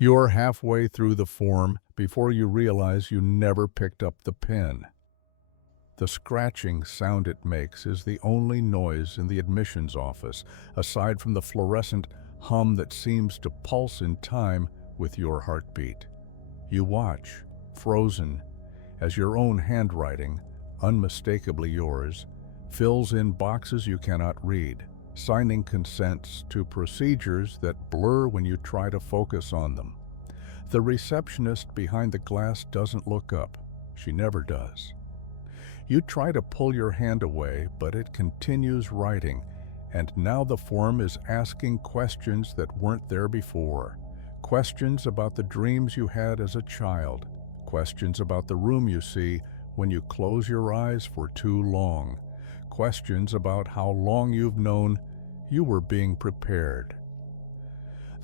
You're halfway through the form before you realize you never picked up the pen. The scratching sound it makes is the only noise in the admissions office, aside from the fluorescent hum that seems to pulse in time with your heartbeat. You watch, frozen, as your own handwriting, unmistakably yours, fills in boxes you cannot read, signing consents to procedures that blur when you try to focus on them. The receptionist behind the glass doesn't look up. She never does. You try to pull your hand away, but it continues writing, and now the form is asking questions that weren't there before. Questions about the dreams you had as a child. Questions about the room you see when you close your eyes for too long. Questions about how long you've known you were being prepared.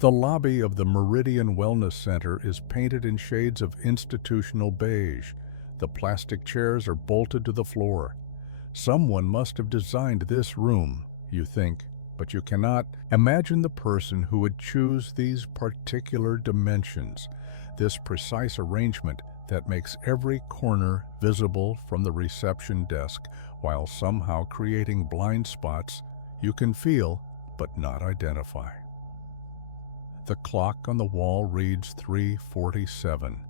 The lobby of the Meridian Wellness Center is painted in shades of institutional beige. The plastic chairs are bolted to the floor. Someone must have designed this room, you think, but you cannot imagine the person who would choose these particular dimensions, this precise arrangement that makes every corner visible from the reception desk while somehow creating blind spots you can feel but not identify. The clock on the wall reads 3:47.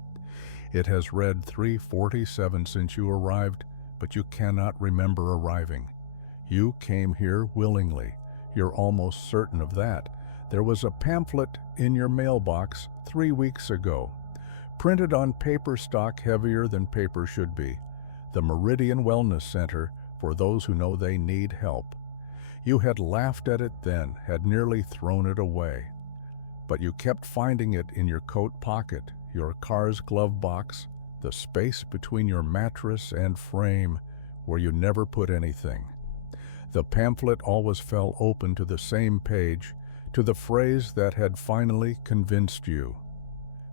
It has read 3:47 since you arrived, but you cannot remember arriving. You came here willingly. You're almost certain of that. There was a pamphlet in your mailbox 3 weeks ago, printed on paper stock heavier than paper should be. The Meridian Wellness Center for those who know they need help. You had laughed at it then, had nearly thrown it away. But you kept finding it in your coat pocket, your car's glove box, the space between your mattress and frame where you never put anything. The pamphlet always fell open to the same page, to the phrase that had finally convinced you.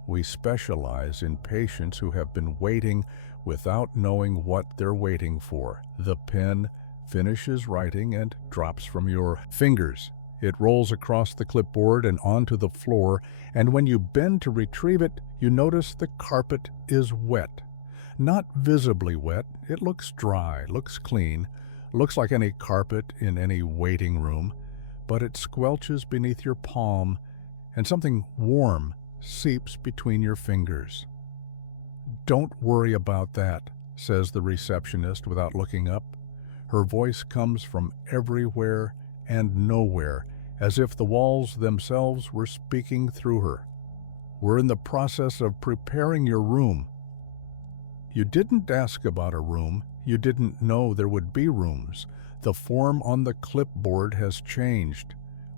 We specialize in patients who have been waiting without knowing what they're waiting for. The pen finishes writing and drops from your fingers. It rolls across the clipboard and onto the floor, and when you bend to retrieve it, you notice the carpet is wet. Not visibly wet, it looks dry, looks clean, looks like any carpet in any waiting room, but it squelches beneath your palm, and something warm seeps between your fingers. "Don't worry about that," says the receptionist without looking up. Her voice comes from everywhere and nowhere, as if the walls themselves were speaking through her. "We're in the process of preparing your room." You didn't ask about a room. You didn't know there would be rooms. The form on the clipboard has changed.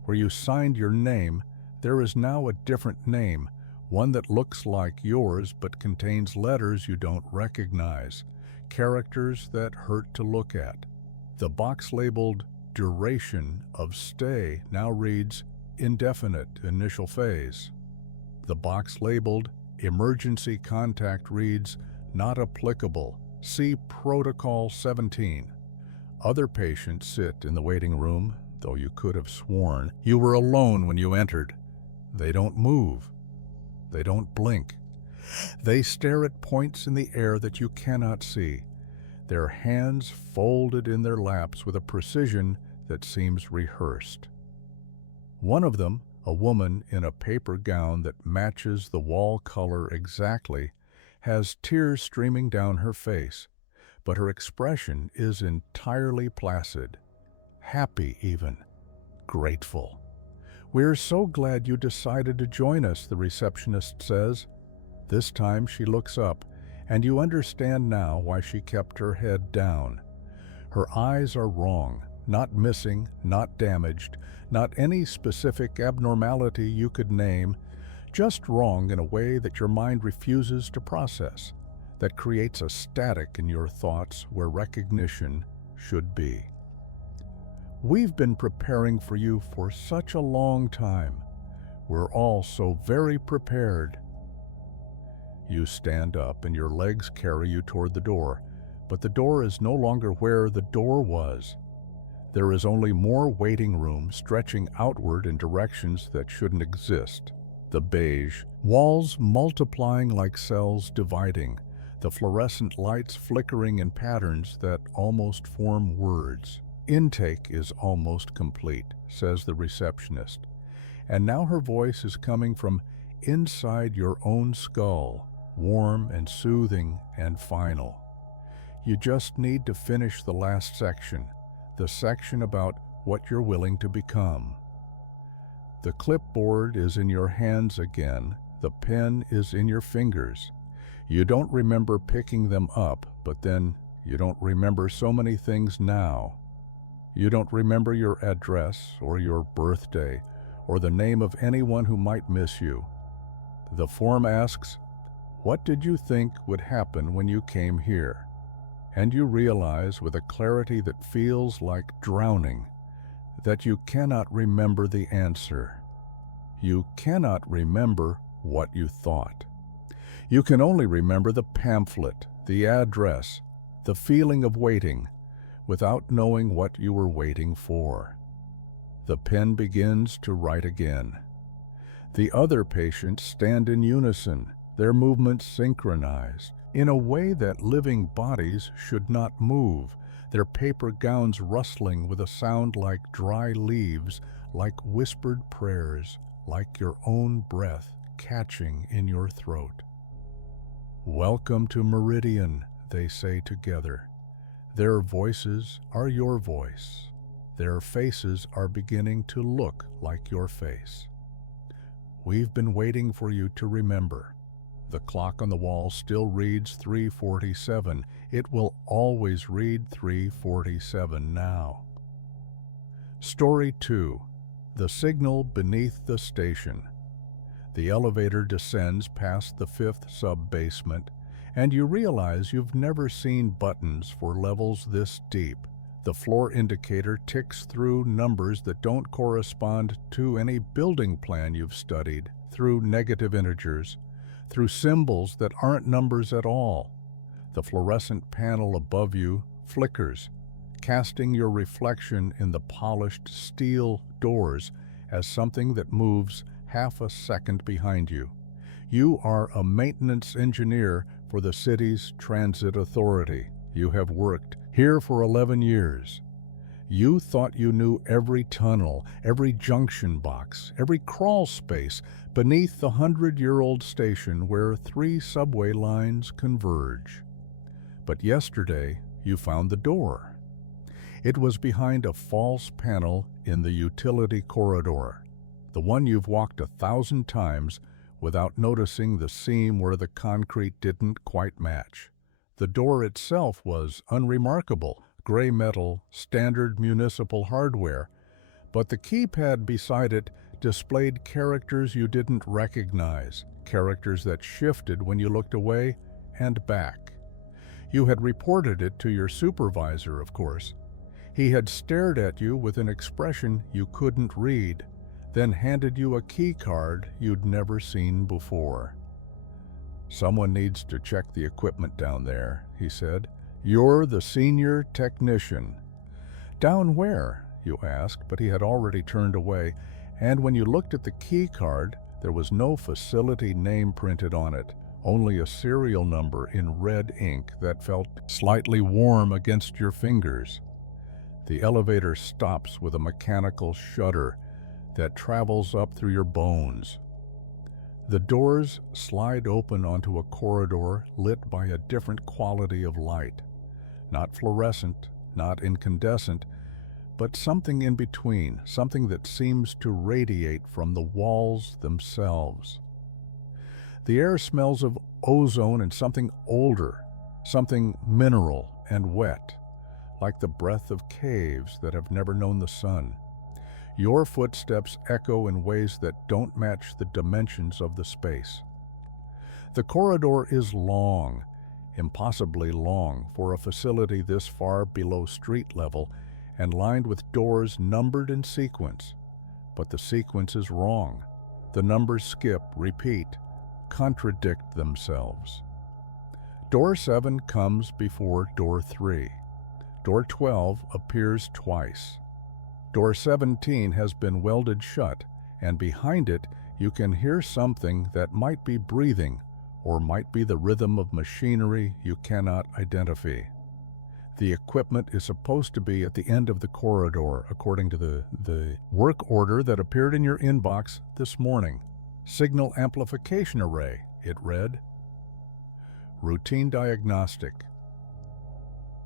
Where you signed your name, there is now a different name, one that looks like yours but contains letters you don't recognize, characters that hurt to look at. The box labeled duration of stay now reads indefinite initial phase. The box labeled emergency contact reads not applicable. See Protocol 17. Other patients sit in the waiting room, though you could have sworn you were alone when you entered. They don't move. They don't blink. They stare at points in the air that you cannot see, their hands folded in their laps with a precision that seems rehearsed. One of them, a woman in a paper gown that matches the wall color exactly, has tears streaming down her face, but her expression is entirely placid, happy even, grateful. "We're so glad you decided to join us," the receptionist says. This time she looks up, and you understand now why she kept her head down. Her eyes are wrong, not missing, not damaged, not any specific abnormality you could name, just wrong in a way that your mind refuses to process, that creates a static in your thoughts where recognition should be. "We've been preparing for you for such a long time. We're all so very prepared." You stand up and your legs carry you toward the door, but the door is no longer where the door was. There is only more waiting room stretching outward in directions that shouldn't exist. the beige, walls multiplying like cells dividing, the fluorescent lights flickering in patterns that almost form words. "Intake is almost complete," says the receptionist. And now her voice is coming from inside your own skull, warm and soothing and final. You just need to finish the last section, the section about what you're willing to become. The clipboard is in your hands again, the pen is in your fingers. You don't remember picking them up, but then you don't remember so many things now. You don't remember your address or your birthday or the name of anyone who might miss you. The form asks, "What did you think would happen when you came here?" And you realize with a clarity that feels like drowning that you cannot remember the answer. You cannot remember what you thought. You can only remember the pamphlet, the address, the feeling of waiting, without knowing what you were waiting for. The pen begins to write again. The other patients stand in unison, their movements synchronized, in a way that living bodies should not move, their paper gowns rustling with a sound like dry leaves, like whispered prayers, like your own breath catching in your throat. "Welcome to Meridian," they say together. Their voices are your voice. Their faces are beginning to look like your face. "We've been waiting for you to remember." The clock on the wall still reads 3:47. It will always read 3:47 now. Story 2. The signal beneath the station. The elevator descends past the 5th sub-basement, and you realize you've never seen buttons for levels this deep. The floor indicator ticks through numbers that don't correspond to any building plan you've studied, through negative integers, through symbols that aren't numbers at all. The fluorescent panel above you flickers, casting your reflection in the polished steel doors as something that moves half a second behind you. You are a maintenance engineer for the city's transit authority. You have worked here for 11 years. You thought you knew every tunnel, every junction box, every crawl space beneath the 100-year-old station where 3 subway lines converge. But yesterday, you found the door. It was behind a false panel in the utility corridor, the one you've walked 1,000 times without noticing the seam where the concrete didn't quite match. The door itself was unremarkable, gray metal, standard municipal hardware, but the keypad beside it displayed characters you didn't recognize, characters that shifted when you looked away and back. You had reported it to your supervisor, of course. He had stared at you with an expression you couldn't read, then handed you a key card you'd never seen before. "Someone needs to check the equipment down there," he said. "You're the senior technician." "Down where?" you asked, but he had already turned away, and when you looked at the key card, there was no facility name printed on it, only a serial number in red ink that felt slightly warm against your fingers. The elevator stops with a mechanical shudder that travels up through your bones. The doors slide open onto a corridor lit by a different quality of light. Not fluorescent, not incandescent, but something in between, something that seems to radiate from the walls themselves. The air smells of ozone and something older, something mineral and wet, like the breath of caves that have never known the sun. Your footsteps echo in ways that don't match the dimensions of the space. The corridor is long, impossibly long for a facility this far below street level and lined with doors numbered in sequence. But the sequence is wrong. The numbers skip, repeat, contradict themselves. Door 7 comes before door 3. Door 12 appears twice. Door 17 has been welded shut, and behind it You can hear something that might be breathing or might be the rhythm of machinery you cannot identify. The equipment is supposed to be at the end of the corridor, according to the work order that appeared in your inbox this morning. Signal amplification array, it read. Routine diagnostic.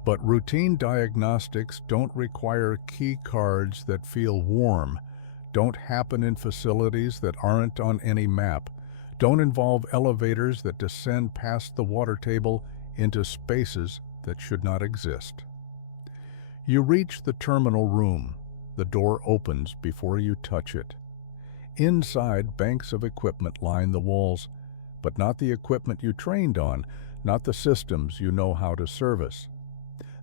But routine diagnostics don't require key cards that feel warm, don't happen in facilities that aren't on any map, don't involve elevators that descend past the water table into spaces that should not exist. You reach the terminal room. The door opens before you touch it. Inside, banks of equipment line the walls, but not the equipment you trained on, not the systems you know how to service.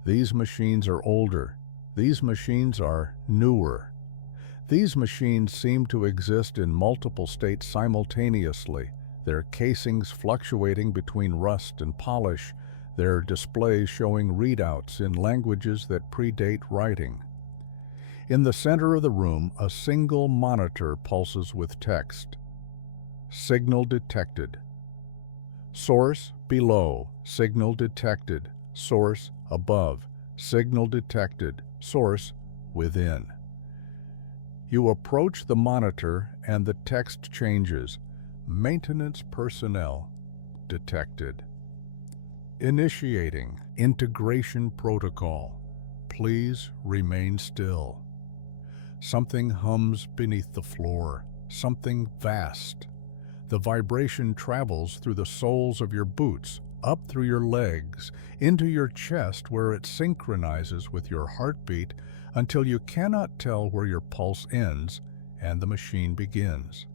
These machines are older. These machines are newer. These machines seem to exist in multiple states simultaneously, their casings fluctuating between rust and polish, their displays showing readouts in languages that predate writing. In the center of the room, a single monitor pulses with text. Signal detected. Source below. Signal detected. Source above. Signal detected. Source within. You approach the monitor and the text changes. Maintenance personnel detected. Initiating integration protocol. Please remain still. Something hums beneath the floor, something vast. The vibration travels through the soles of your boots, up through your legs, into your chest where it synchronizes with your heartbeat until you cannot tell where your pulse ends and the machine begins.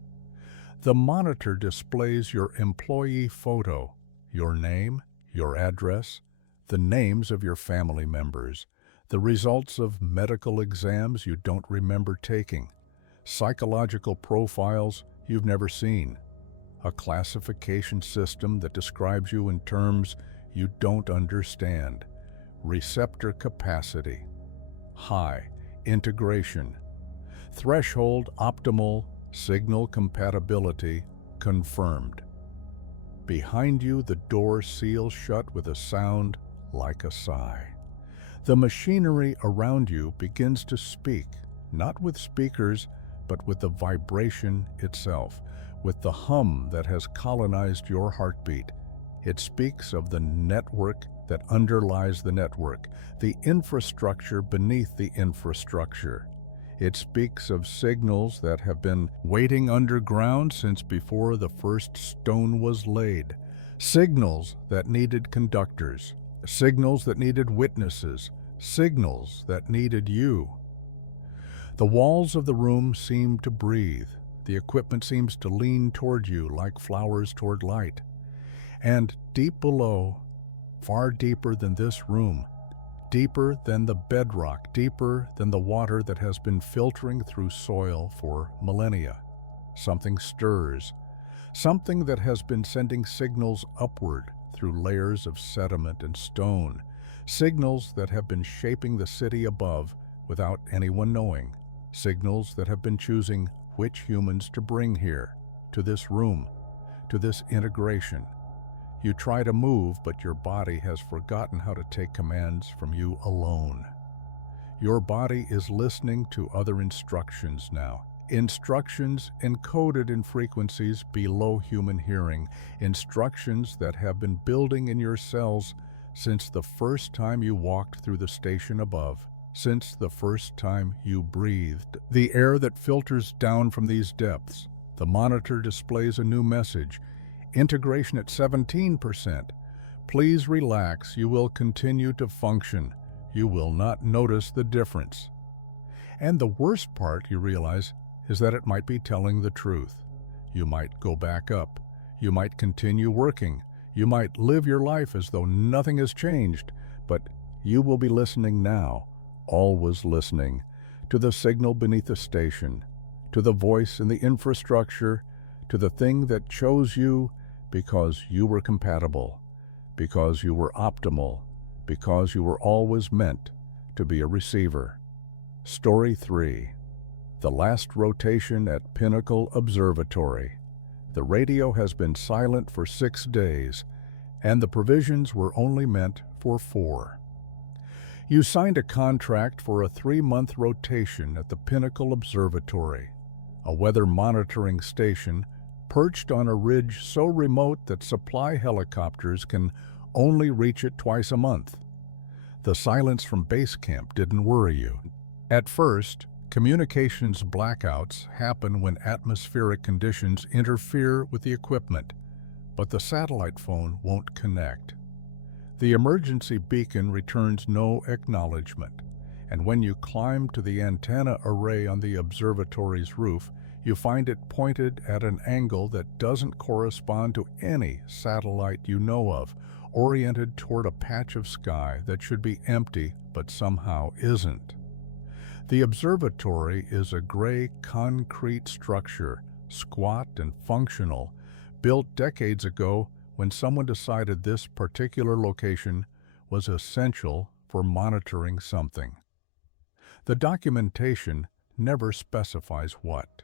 The monitor displays your employee photo, your name, your address, the names of your family members, the results of medical exams you don't remember taking, psychological profiles you've never seen, a classification system that describes you in terms you don't understand, receptor capacity, high, integration, threshold optimal, signal compatibility confirmed. Behind you, the door seals shut with a sound like a sigh. The machinery around you begins to speak, not with speakers, but with the vibration itself, with the hum that has colonized your heartbeat. It speaks of the network that underlies the network, the infrastructure beneath the infrastructure. It speaks of signals that have been waiting underground since before the first stone was laid. Signals that needed conductors. Signals that needed witnesses. Signals that needed you. The walls of the room seem to breathe. The equipment seems to lean toward you like flowers toward light. And deep below, far deeper than this room, deeper than the bedrock, deeper than the water that has been filtering through soil for millennia, something stirs, something that has been sending signals upward through layers of sediment and stone, signals that have been shaping the city above without anyone knowing, signals that have been choosing which humans to bring here, to this room, to this integration. You try to move, but your body has forgotten how to take commands from you alone. Your body is listening to other instructions now. Instructions encoded in frequencies below human hearing. Instructions that have been building in your cells since the first time you walked through the station above, since the first time you breathed. The air that filters down from these depths. The monitor displays a new message. Integration at 17%. Please relax, you will continue to function. You will not notice the difference. And the worst part, you realize, is that it might be telling the truth. You might go back up. You might continue working. You might live your life as though nothing has changed, but you will be listening now, always listening, to the signal beneath the station, to the voice in the infrastructure, to the thing that chose you because you were compatible, because you were optimal, because you were always meant to be a receiver. Story 3. The last rotation at Pinnacle Observatory. The radio has been silent for 6 days, and the provisions were only meant for 4. You signed a contract for a 3-month rotation at the Pinnacle Observatory, a weather monitoring station perched on a ridge so remote that supply helicopters can only reach it twice a month. The silence from base camp didn't worry you. At first, communications blackouts happen when atmospheric conditions interfere with the equipment, but the satellite phone won't connect. The emergency beacon returns no acknowledgement, and when you climb to the antenna array on the observatory's roof, you find it pointed at an angle that doesn't correspond to any satellite you know of, oriented toward a patch of sky that should be empty but somehow isn't. The observatory is a gray concrete structure, squat and functional, built decades ago when someone decided this particular location was essential for monitoring something. The documentation never specifies what.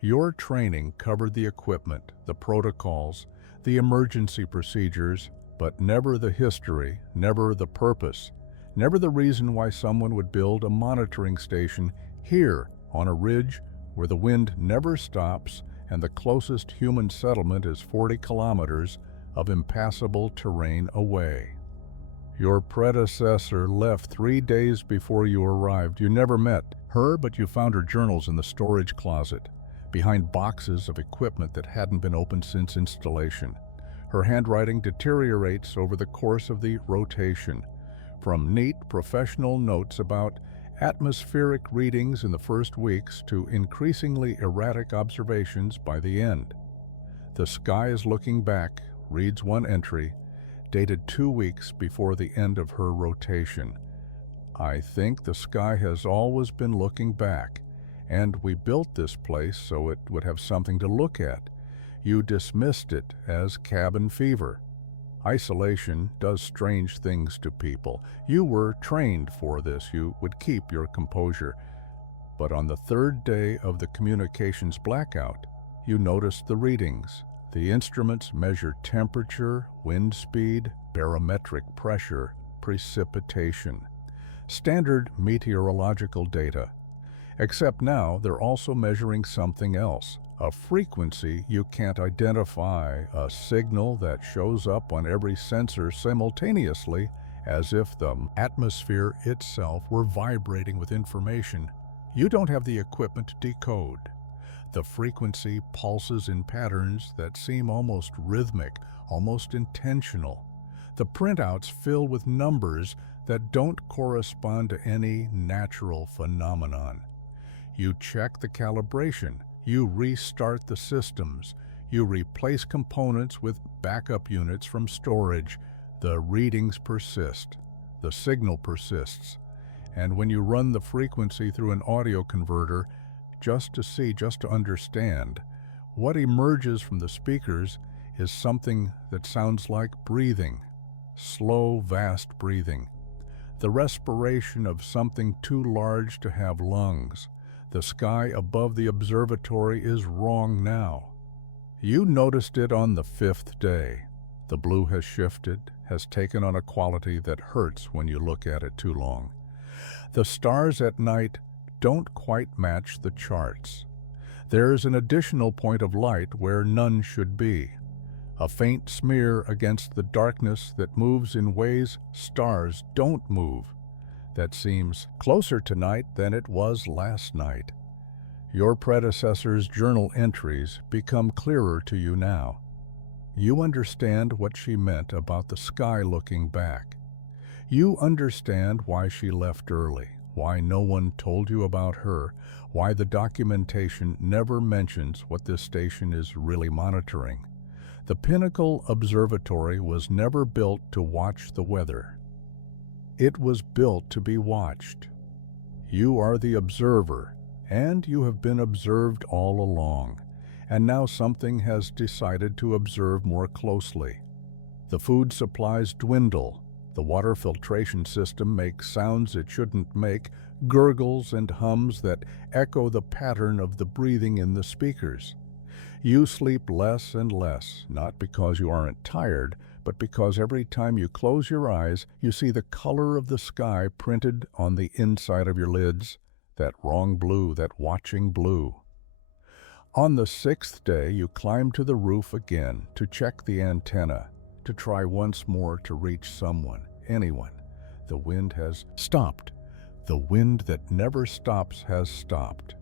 Your training covered the equipment, the protocols, the emergency procedures, but never the history, never the purpose, never the reason why someone would build a monitoring station here on a ridge where the wind never stops and the closest human settlement is 40 kilometers of impassable terrain away. Your predecessor left 3 days before you arrived. You never met her, but you found her journals in the storage closet, behind boxes of equipment that hadn't been opened since installation. Her handwriting deteriorates over the course of the rotation, from neat professional notes about atmospheric readings in the first weeks to increasingly erratic observations by the end. "The sky is looking back," reads one entry, dated 2 weeks before the end of her rotation. "I think the sky has always been looking back, and we built this place so it would have something to look at. You dismissed it as cabin fever. Isolation does strange things to people. You were trained for this. You would keep your composure. But on the 3rd day of the communications blackout, you noticed the readings. The instruments measure temperature, wind speed, barometric pressure, precipitation. Standard meteorological data. Except now they're also measuring something else. A frequency you can't identify, a signal that shows up on every sensor simultaneously, as if the atmosphere itself were vibrating with information you don't have the equipment to decode. The frequency pulses in patterns that seem almost rhythmic, almost intentional. The printouts fill with numbers that don't correspond to any natural phenomenon. You check the calibration. You restart the systems. You replace components with backup units from storage. The readings persist. The signal persists. And when you run the frequency through an audio converter, just to understand, what emerges from the speakers is something that sounds like breathing. Slow, vast breathing. The respiration of something too large to have lungs. The sky above the observatory is wrong now. You noticed it on the 5th day. The blue has shifted, has taken on a quality that hurts when you look at it too long. The stars at night don't quite match the charts. There's an additional point of light where none should be. A faint smear against the darkness that moves in ways stars don't move. That seems closer tonight than it was last night. Your predecessor's journal entries become clearer to you now. You understand what she meant about the sky looking back. You understand why she left early, why no one told you about her, why the documentation never mentions what this station is really monitoring. The Pinnacle Observatory was never built to watch the weather. It was built to be watched. You are the observer, and you have been observed all along, and now something has decided to observe more closely. The food supplies dwindle, The water filtration system makes sounds it shouldn't make, gurgles and hums that echo the pattern of the breathing in the speakers. You sleep less and less, not because you aren't tired, but because every time you close your eyes, you see the color of the sky printed on the inside of your lids, that wrong blue, that watching blue. On the 6th day, you climb to the roof again to check the antenna, to try once more to reach someone, anyone. The wind has stopped. The wind that never stops has stopped.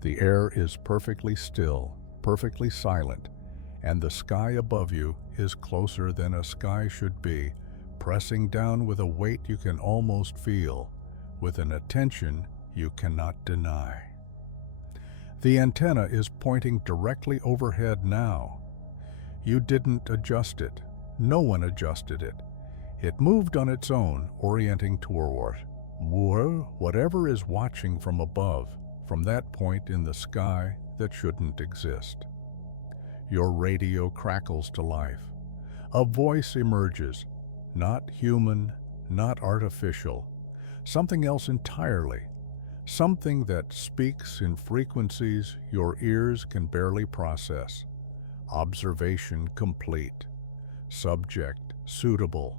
The air is perfectly still, perfectly silent, and the sky above you is closer than a sky should be, pressing down with a weight you can almost feel, with an attention you cannot deny. The antenna is pointing directly overhead now. You didn't adjust it. No one adjusted it. It moved on its own, orienting toward whatever is watching from above, from that point in the sky that shouldn't exist. Your radio crackles to life. A voice emerges, not human, not artificial, something else entirely, something that speaks in frequencies your ears can barely process. Observation complete. Subject suitable.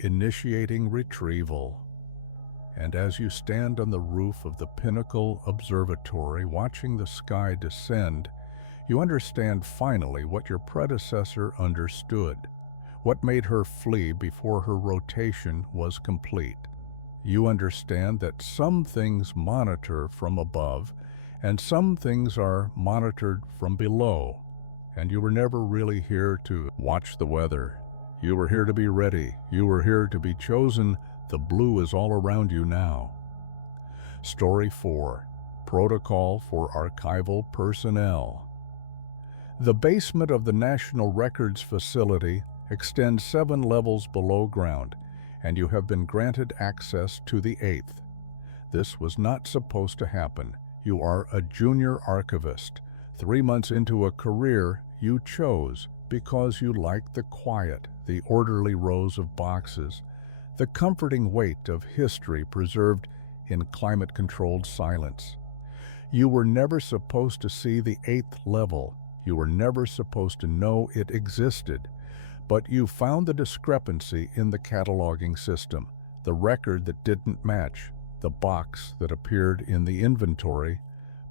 Initiating retrieval. And as you stand on the roof of the Pinnacle Observatory watching the sky descend, you understand finally what your predecessor understood, what made her flee before her rotation was complete. You understand that some things monitor from above, and some things are monitored from below, and you were never really here to watch the weather. You were here to be ready. You were here to be chosen. The blue is all around you now. Story 4. Protocol for Archival Personnel. The basement of the National Records Facility extends 7 levels below ground, and you have been granted access to the 8th. This was not supposed to happen. You are a junior archivist, 3 months into a career you chose because you like the quiet, the orderly rows of boxes, the comforting weight of history preserved in climate-controlled silence. You were never supposed to see the 8th level. You were never supposed to know it existed. But you found the discrepancy in the cataloging system, the record that didn't match, the box that appeared in the inventory,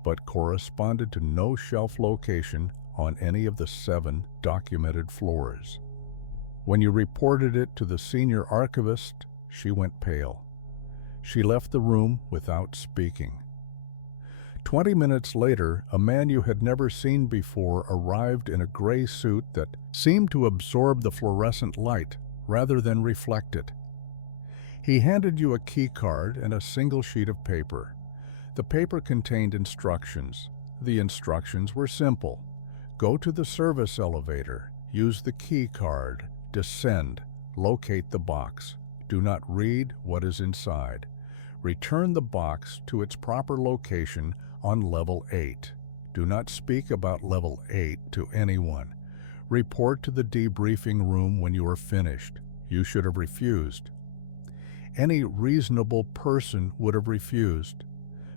but corresponded to no shelf location on any of the 7 documented floors. When you reported it to the senior archivist, she went pale. She left the room without speaking. 20 minutes later, a man you had never seen before arrived in a gray suit that seemed to absorb the fluorescent light rather than reflect it. He handed you a key card and a single sheet of paper. The paper contained instructions. The instructions were simple. Go to the service elevator, use the key card, descend, locate the box. Do not read what is inside. Return the box to its proper location on level 8. Do not speak about level 8 to anyone. Report to the debriefing room when you are finished. You should have refused. Any reasonable person would have refused.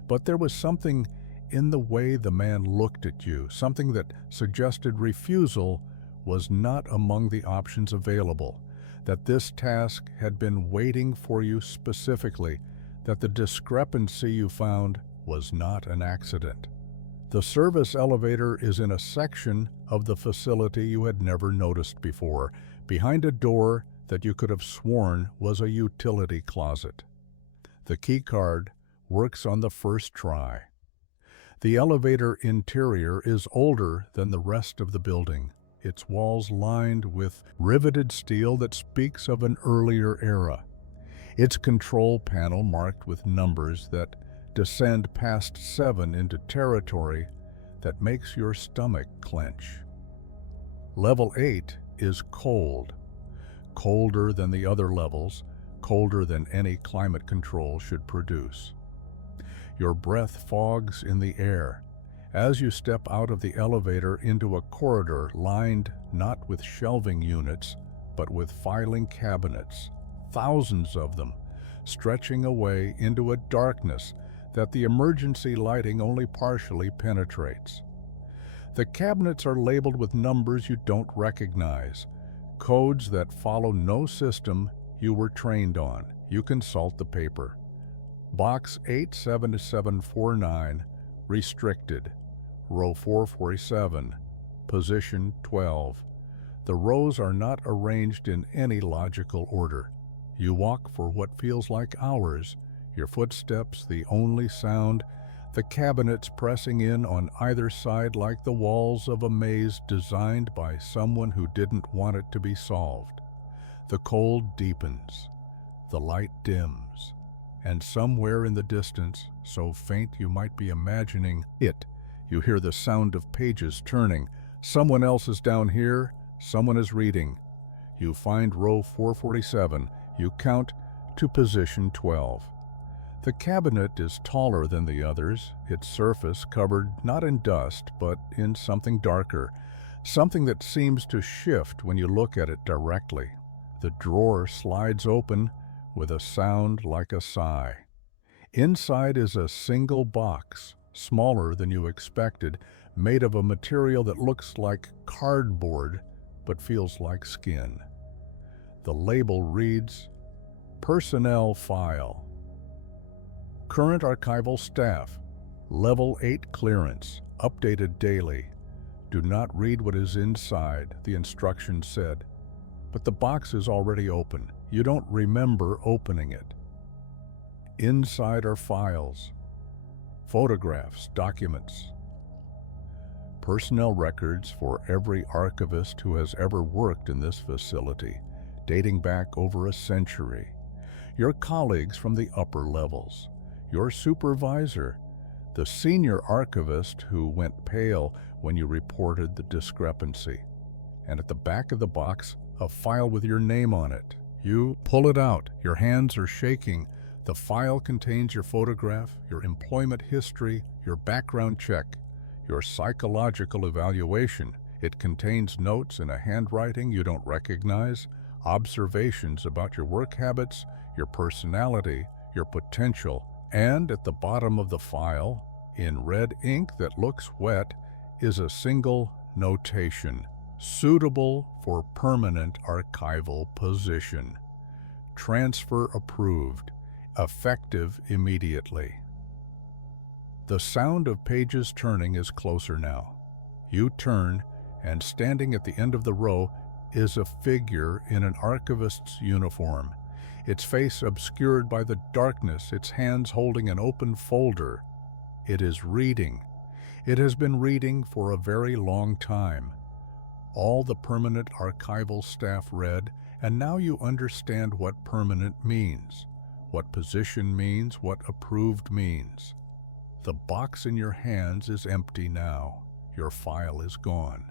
But there was something in the way the man looked at you, something that suggested refusal was not among the options available, that this task had been waiting for you specifically, that the discrepancy you found was not an accident. The service elevator is in a section of the facility you had never noticed before, behind a door that you could have sworn was a utility closet. The key card works on the first try. The elevator interior is older than the rest of the building, its walls lined with riveted steel that speaks of an earlier era. Its control panel marked with numbers that descend past 7 into territory that makes your stomach clench. Level 8 is cold, colder than the other levels, colder than any climate control should produce. Your breath fogs in the air as you step out of the elevator into a corridor lined not with shelving units, but with filing cabinets, thousands of them, stretching away into a darkness that the emergency lighting only partially penetrates. The cabinets are labeled with numbers you don't recognize, codes that follow no system you were trained on. You consult the paper. Box 87749, restricted, row 447, position 12. The rows are not arranged in any logical order. You walk for what feels like hours, your footsteps the only sound, the cabinets pressing in on either side like the walls of a maze designed by someone who didn't want it to be solved. The cold deepens, the light dims, and somewhere in the distance, so faint you might be imagining it, you hear the sound of pages turning. Someone else is down here, someone is reading. You find row 447, you count to position 12. The cabinet is taller than the others, its surface covered not in dust but in something darker, something that seems to shift when you look at it directly. The drawer slides open with a sound like a sigh. Inside is a single box, smaller than you expected, made of a material that looks like cardboard but feels like skin. The label reads, Personnel File. Current archival staff, level 8 clearance, updated daily. Do not read what is inside, the instructions said. But the box is already open. You don't remember opening it. Inside are files, photographs, documents, personnel records for every archivist who has ever worked in this facility, dating back over a century. Your colleagues from the upper levels, your supervisor, the senior archivist who went pale when you reported the discrepancy. And at the back of the box, a file with your name on it. You pull it out, your hands are shaking. The file contains your photograph, your employment history, your background check, your psychological evaluation. It contains notes in a handwriting you don't recognize, observations about your work habits, your personality, your potential, and at the bottom of the file, in red ink that looks wet, is a single notation, suitable for permanent archival position. Transfer approved, effective immediately. The sound of pages turning is closer now. You turn, and standing at the end of the row is a figure in an archivist's uniform, its face obscured by the darkness, its hands holding an open folder. It is reading. It has been reading for a very long time. All the permanent archival staff read, and now you understand what permanent means, what position means, what approved means. The box in your hands is empty now. Your file is gone.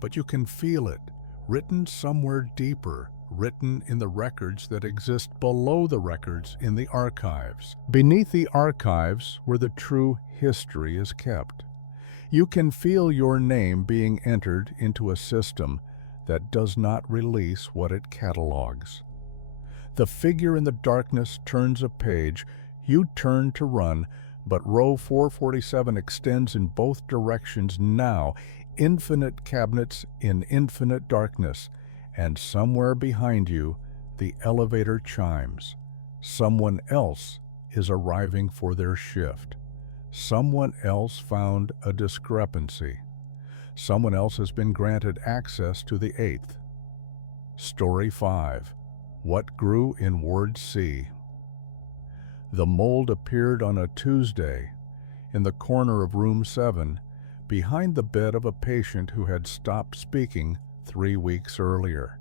But you can feel it, written somewhere deeper, written in the records that exist below the records in the archives, beneath the archives where the true history is kept. You can feel your name being entered into a system that does not release what it catalogs. The figure in the darkness turns a page. You turn to run, but row 447 extends in both directions now, infinite cabinets in infinite darkness, and somewhere behind you, the elevator chimes. Someone else is arriving for their shift. Someone else found a discrepancy. Someone else has been granted access to the 8th. Story 5. What grew in Ward C? The mold appeared on a Tuesday in the corner of room 7, behind the bed of a patient who had stopped speaking 3 weeks earlier.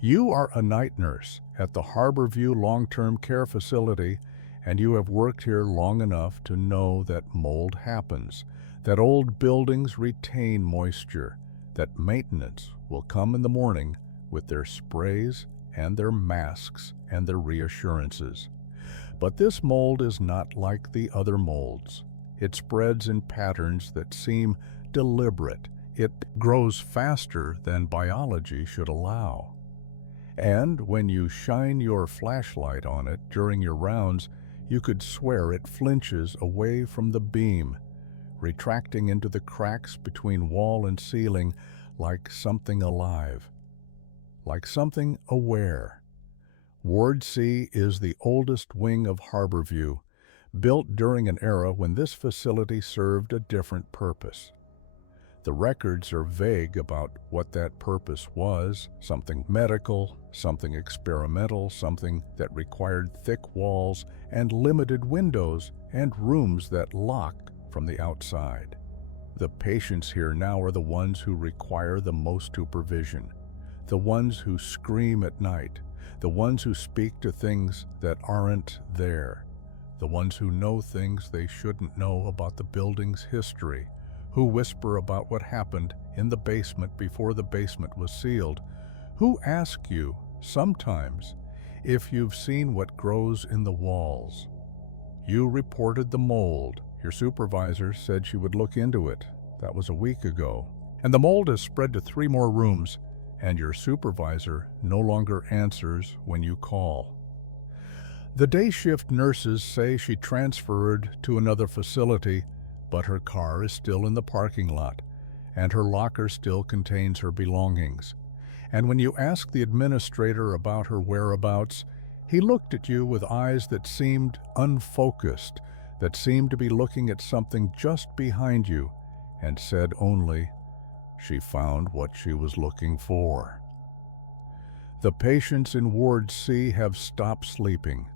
You are a night nurse at the Harborview Long-Term Care Facility, and you have worked here long enough to know that mold happens, that old buildings retain moisture, that maintenance will come in the morning with their sprays and their masks and their reassurances. But this mold is not like the other molds. It spreads in patterns that seem deliberate. It grows faster than biology should allow. And when you shine your flashlight on it during your rounds, you could swear it flinches away from the beam, retracting into the cracks between wall and ceiling like something alive, like something aware. Ward C is the oldest wing of Harborview, built during an era when this facility served a different purpose. The records are vague about what that purpose was, something medical, something experimental, something that required thick walls and limited windows and rooms that lock from the outside. The patients here now are the ones who require the most supervision, the ones who scream at night, the ones who speak to things that aren't there, the ones who know things they shouldn't know about the building's history, who whisper about what happened in the basement before the basement was sealed, who ask you, sometimes, if you've seen what grows in the walls. You reported the mold. Your supervisor said she would look into it. That was a week ago. And the mold has spread to 3 more rooms, and your supervisor no longer answers when you call. The day shift nurses say she transferred to another facility, but her car is still in the parking lot, and her locker still contains her belongings. And when you ask the administrator about her whereabouts, he looked at you with eyes that seemed unfocused, that seemed to be looking at something just behind you, and said only, "She found what she was looking for." The patients in Ward C have stopped sleeping.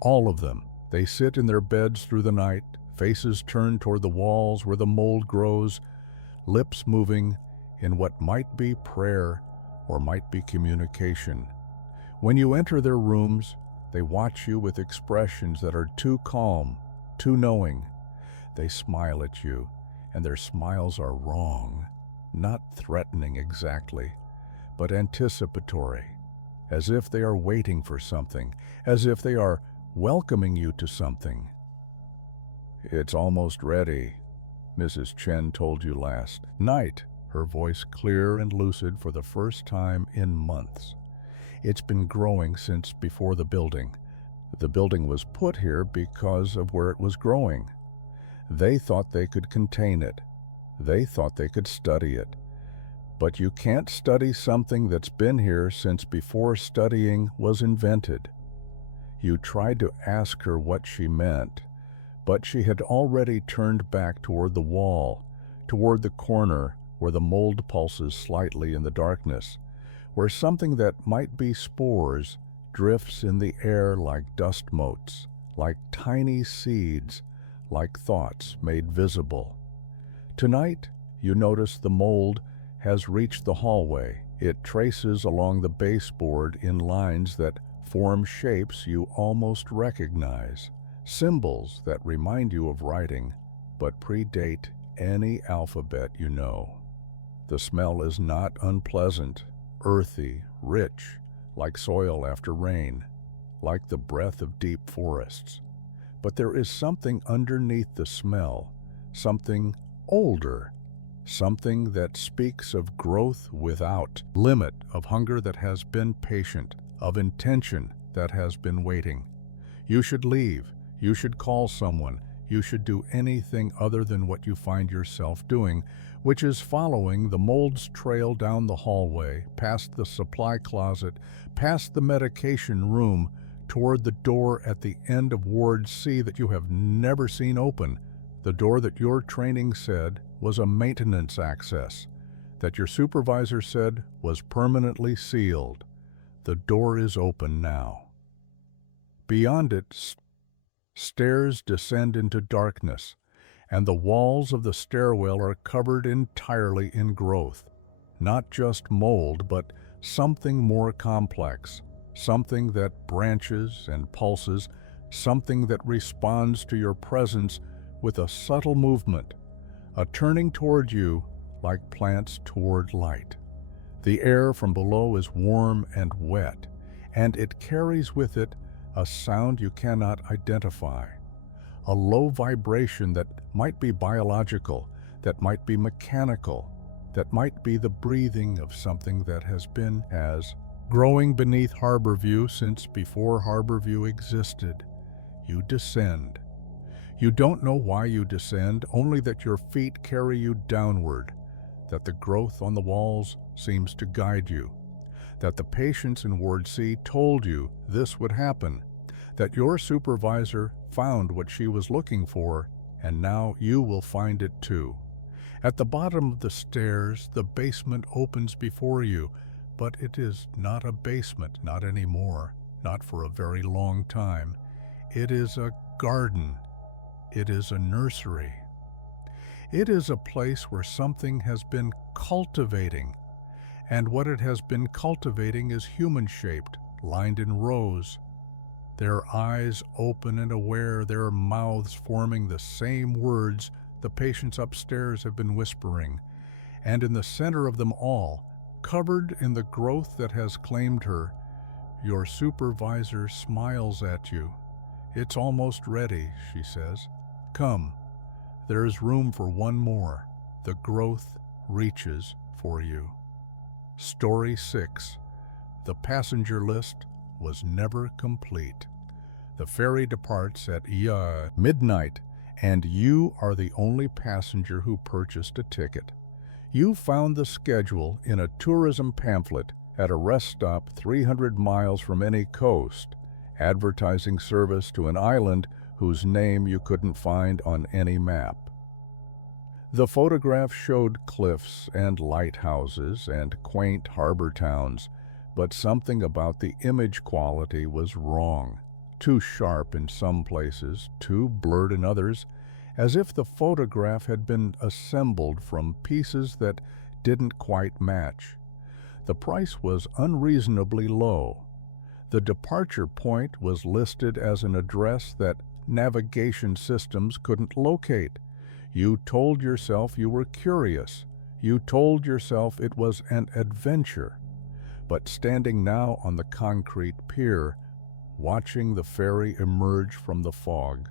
All of them. They sit in their beds through the night, faces turned toward the walls where the mold grows, lips moving in what might be prayer or might be communication. When you enter their rooms, they watch you with expressions that are too calm, too knowing. They smile at you, and their smiles are wrong, not threatening exactly, but anticipatory, as if they are waiting for something, as if they are welcoming you to something. "It's almost ready," Mrs. Chen told you last night, her voice clear and lucid for the first time in months. It's been growing since before the building. The building was put here because of where it was growing. They thought they could contain it. They thought they could study it. But you can't study something that's been here since before studying was invented. You tried to ask her what she meant, but she had already turned back toward the wall, toward the corner where the mold pulses slightly in the darkness, where something that might be spores drifts in the air like dust motes, like tiny seeds, like thoughts made visible. Tonight, you notice the mold has reached the hallway. It traces along the baseboard in lines that form shapes you almost recognize, symbols that remind you of writing, but predate any alphabet you know. The smell is not unpleasant, earthy, rich, like soil after rain, like the breath of deep forests. But there is something underneath the smell, something older, something that speaks of growth without limit, of hunger that has been patient, of intention that has been waiting. You should leave. You should call someone. You should do anything other than what you find yourself doing, which is following the mold's trail down the hallway, past the supply closet, past the medication room, toward the door at the end of Ward C that you have never seen open, the door that your training said was a maintenance access, that your supervisor said was permanently sealed. The door is open now. Beyond it, stairs descend into darkness, and the walls of the stairwell are covered entirely in growth. Not just mold, but something more complex, something that branches and pulses, something that responds to your presence with a subtle movement, a turning toward you like plants toward light. The air from below is warm and wet, and it carries with it a sound you cannot identify, a low vibration that might be biological, that might be mechanical, that might be the breathing of something that has been as growing beneath Harborview since before Harborview existed. You descend. You don't know why you descend, only that your feet carry you downward, that the growth on the walls seems to guide you, that the patients in Ward C told you this would happen, that your supervisor found what she was looking for, and now you will find it too. At the bottom of the stairs, the basement opens before you, but it is not a basement, not anymore, not for a very long time. It is a garden. It is a nursery. It is a place where something has been cultivating, and what it has been cultivating is human-shaped, lined in rows. Their eyes open and aware, their mouths forming the same words the patients upstairs have been whispering, and in the center of them all, covered in the growth that has claimed her, your supervisor smiles at you. "It's almost ready," she says. "Come, there is room for one more. The growth reaches for you." Story 6. The passenger list was never complete. The ferry departs at midnight, and you are the only passenger who purchased a ticket. You found the schedule in a tourism pamphlet at a rest stop 300 miles from any coast, advertising service to an island whose name you couldn't find on any map. The photograph showed cliffs and lighthouses and quaint harbor towns, but something about the image quality was wrong. Too sharp in some places, too blurred in others, as if the photograph had been assembled from pieces that didn't quite match. The price was unreasonably low. The departure point was listed as an address that navigation systems couldn't locate. You told yourself you were curious. You told yourself it was an adventure. But standing now on the concrete pier, watching the ferry emerge from the fog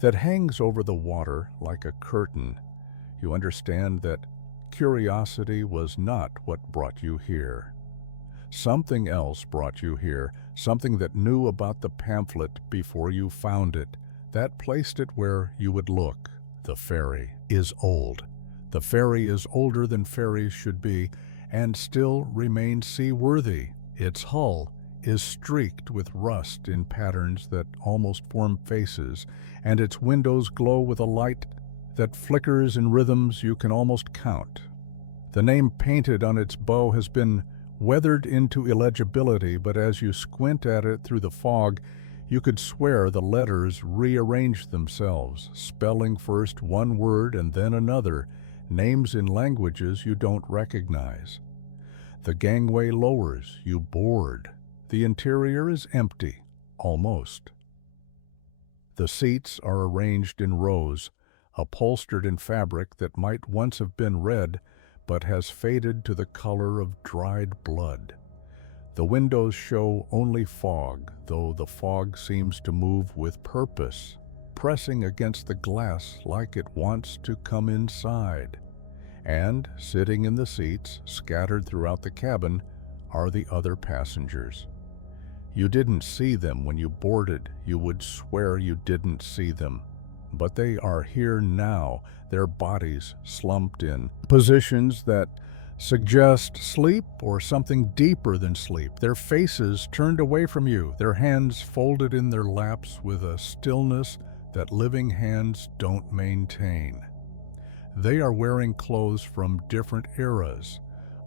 that hangs over the water like a curtain, you understand that curiosity was not what brought you here. Something else brought you here, something that knew about the pamphlet before you found it, that placed it where you would look. The ferry is old. The ferry is older than ferries should be, and still remains seaworthy. Its hull is streaked with rust in patterns that almost form faces, and its windows glow with a light that flickers in rhythms you can almost count. The name painted on its bow has been weathered into illegibility, but as you squint at it through the fog, you could swear the letters rearranged themselves, spelling first one word and then another, names in languages you don't recognize. The gangway lowers, you board. The interior is empty, almost. The seats are arranged in rows, upholstered in fabric that might once have been red, but has faded to the color of dried blood. The windows show only fog, though the fog seems to move with purpose, pressing against the glass like it wants to come inside. And, sitting in the seats, scattered throughout the cabin, are the other passengers. You didn't see them when you boarded. You would swear you didn't see them. But they are here now, their bodies slumped in positions that suggest sleep or something deeper than sleep, their faces turned away from you, their hands folded in their laps with a stillness that living hands don't maintain. They are wearing clothes from different eras,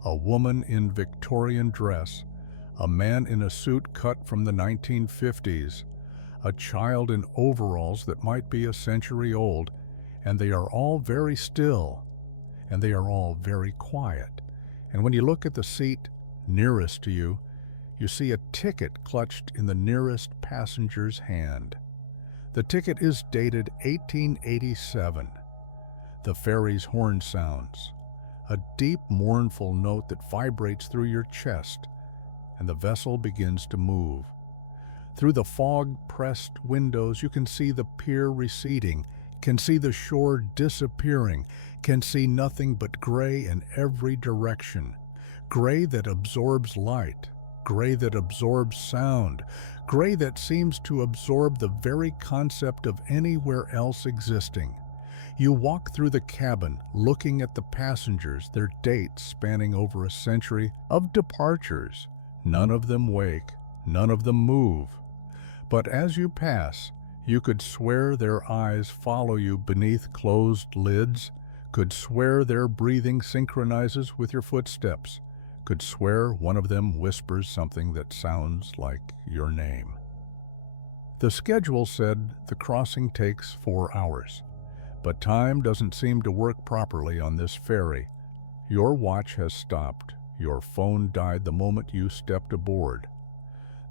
a woman in Victorian dress, a man in a suit cut from the 1950s, a child in overalls that might be a century old, and they are all very still, and they are all very quiet. And when you look at the seat nearest to you, you see a ticket clutched in the nearest passenger's hand. The ticket is dated 1887. The ferry's horn sounds, a deep, mournful note that vibrates through your chest, and the vessel begins to move. Through the fog-pressed windows, you can see the pier receding, can see the shore disappearing, can see nothing but gray in every direction, gray that absorbs light, gray that absorbs sound, gray that seems to absorb the very concept of anywhere else existing. You walk through the cabin, looking at the passengers, their dates spanning over a century of departures. None of them wake, none of them move. But as you pass, you could swear their eyes follow you beneath closed lids, could swear their breathing synchronizes with your footsteps, could swear one of them whispers something that sounds like your name. The schedule said the crossing takes 4 hours, but time doesn't seem to work properly on this ferry. Your watch has stopped. Your phone died the moment you stepped aboard.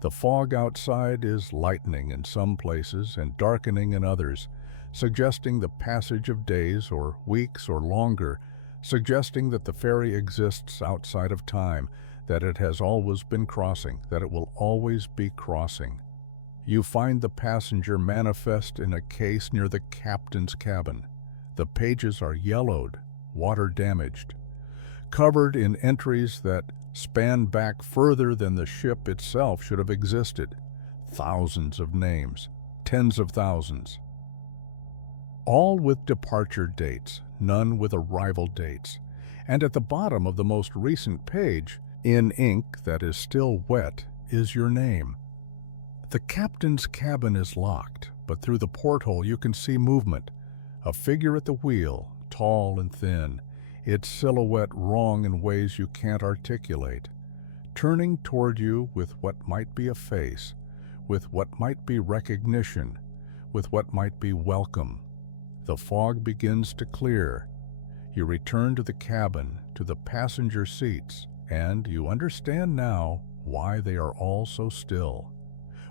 The fog outside is lightening in some places and darkening in others, suggesting the passage of days or weeks or longer, suggesting that the ferry exists outside of time, that it has always been crossing, that it will always be crossing. You find the passenger manifest in a case near the captain's cabin. The pages are yellowed, water-damaged, covered in entries that span back further than the ship itself should have existed. Thousands of names, tens of thousands. All with departure dates, none with arrival dates. And at the bottom of the most recent page, in ink that is still wet, is your name. The captain's cabin is locked, but through the porthole you can see movement. A figure at the wheel, tall and thin, its silhouette wrong in ways you can't articulate, turning toward you with what might be a face, with what might be recognition, with what might be welcome. The fog begins to clear. You return to the cabin, to the passenger seats, and you understand now why they are all so still,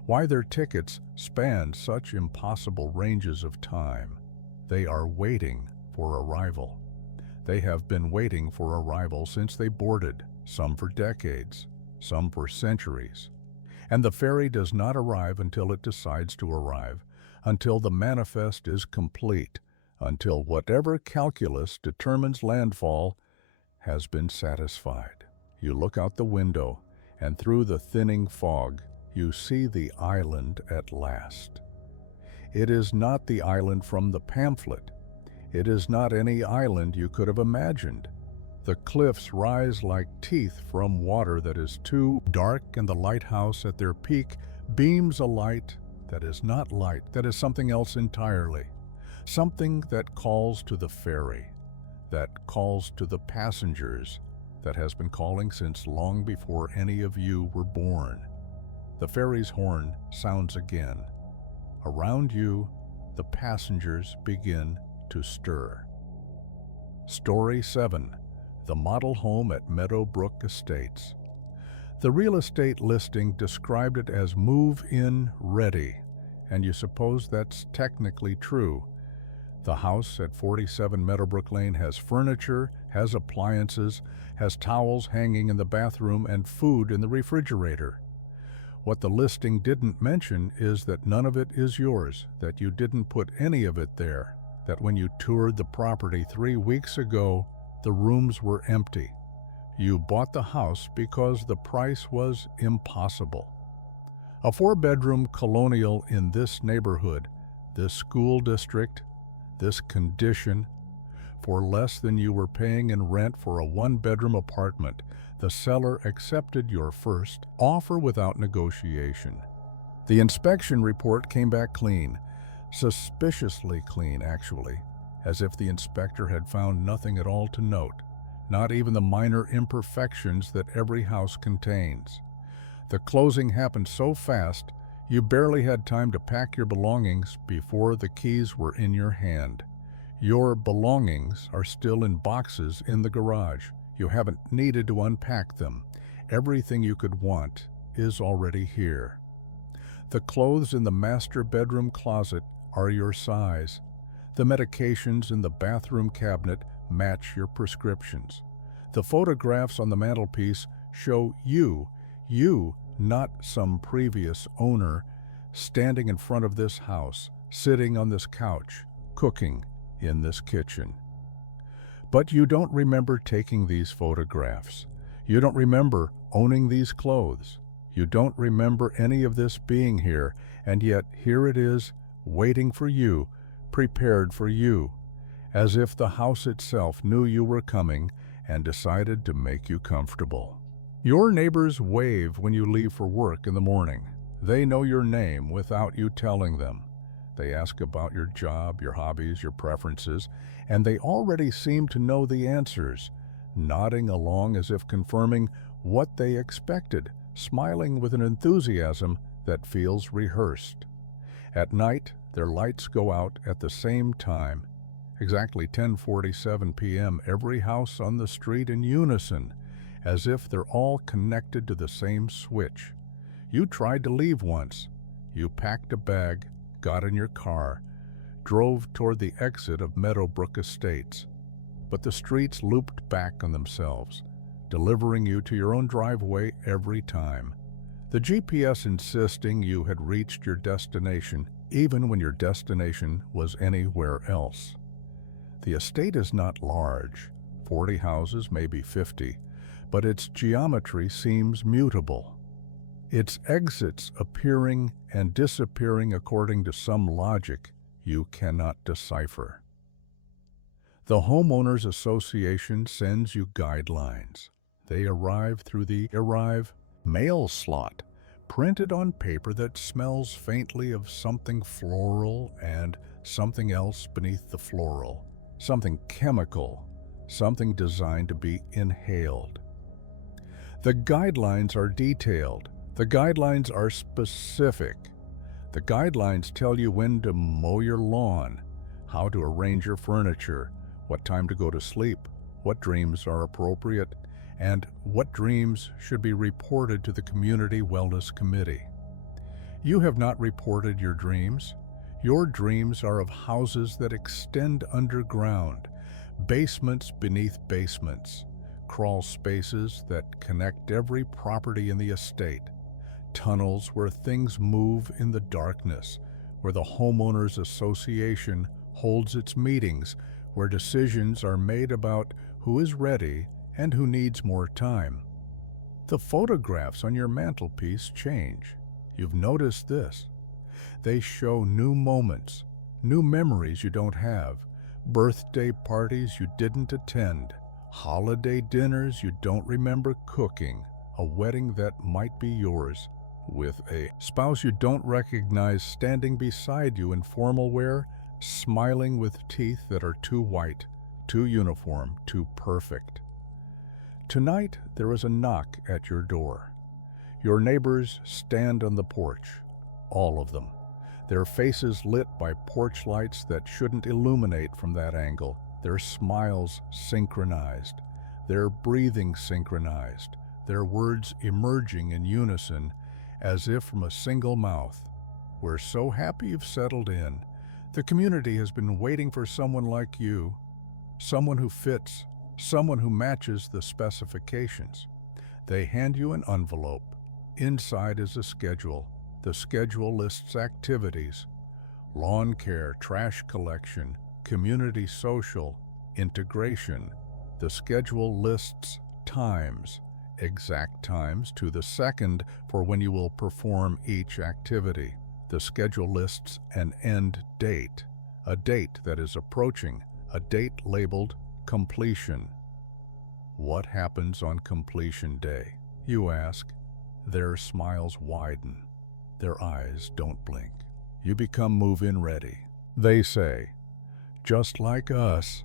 why their tickets span such impossible ranges of time. They are waiting for arrival. They have been waiting for arrival since they boarded, some for decades, some for centuries. And the ferry does not arrive until it decides to arrive, until the manifest is complete, until whatever calculus determines landfall has been satisfied. You look out the window, and through the thinning fog, you see the island at last. It is not the island from the pamphlet. It is not any island you could have imagined. The cliffs rise like teeth from water that is too dark, and the lighthouse at their peak beams a light that is not light, that is something else entirely. Something that calls to the ferry, that calls to the passengers, that has been calling since long before any of you were born. The ferry's horn sounds again. Around you, the passengers begin to stir. Story 7. The model home at Meadowbrook Estates. The real estate listing described it as move-in ready, and you suppose that's technically true. The house at 47 Meadowbrook Lane has furniture, has appliances, has towels hanging in the bathroom, and food in the refrigerator. What the listing didn't mention is that none of it is yours, that you didn't put any of it there, that when you toured the property 3 weeks ago, the rooms were empty. You bought the house because the price was impossible. A 4-bedroom colonial in this neighborhood, this school district, this condition, for less than you were paying in rent for a 1-bedroom apartment. The seller accepted your first offer without negotiation. The inspection report came back clean, suspiciously clean actually, as if the inspector had found nothing at all to note, not even the minor imperfections that every house contains. The closing happened so fast, you barely had time to pack your belongings before the keys were in your hand. Your belongings are still in boxes in the garage. You haven't needed to unpack them. Everything you could want is already here. The clothes in the master bedroom closet are your size. The medications in the bathroom cabinet match your prescriptions. The photographs on the mantelpiece show you, not some previous owner, standing in front of this house, sitting on this couch, cooking in this kitchen. But you don't remember taking these photographs. You don't remember owning these clothes. You don't remember any of this being here, and yet here it is, waiting for you, prepared for you, as if the house itself knew you were coming and decided to make you comfortable. Your neighbors wave when you leave for work in the morning. They know your name without you telling them. They ask about your job, your hobbies, your preferences, and they already seem to know the answers, nodding along as if confirming what they expected, smiling with an enthusiasm that feels rehearsed. At night, their lights go out at the same time, exactly 10:47 p.m., every house on the street in unison, as if they're all connected to the same switch. You tried to leave once. You packed a bag, got in your car, drove toward the exit of Meadowbrook Estates, but the streets looped back on themselves, delivering you to your own driveway every time. The GPS insisting you had reached your destination, even when your destination was anywhere else. The estate is not large, 40 houses, maybe 50, but its geometry seems mutable. Its exits appearing and disappearing according to some logic you cannot decipher. The Homeowners Association sends you guidelines. They arrive through the mail slot, printed on paper that smells faintly of something floral and something else beneath the floral, something chemical, something designed to be inhaled. The guidelines are detailed. The guidelines are specific. The guidelines tell you when to mow your lawn, how to arrange your furniture, what time to go to sleep, what dreams are appropriate, and what dreams should be reported to the Community Wellness Committee. You have not reported your dreams. Your dreams are of houses that extend underground, basements beneath basements, crawl spaces that connect every property in the estate, tunnels where things move in the darkness, where the Homeowners Association holds its meetings, where decisions are made about who is ready and who needs more time. The photographs on your mantelpiece change. You've noticed this. They show new moments, new memories you don't have, birthday parties you didn't attend, holiday dinners you don't remember cooking, a wedding that might be yours, with a spouse you don't recognize standing beside you in formal wear, smiling with teeth that are too white, too uniform, too perfect. Tonight there is a knock at your door. Your neighbors stand on the porch, all of them, their faces lit by porch lights that shouldn't illuminate from that angle, their smiles synchronized, their breathing synchronized, their words emerging in unison as if from a single mouth. We're so happy you've settled in. The community has been waiting for someone like you, someone who fits, someone who matches the specifications. They hand you an envelope. Inside is a schedule. The schedule lists activities: lawn care, trash collection, community social, integration. The schedule lists times, exact times to the second for when you will perform each activity. The schedule lists an end date, a date that is approaching, a date labeled completion. What happens on completion day? You ask. Their smiles widen. Their eyes don't blink. You become move-in ready. They say, just like us.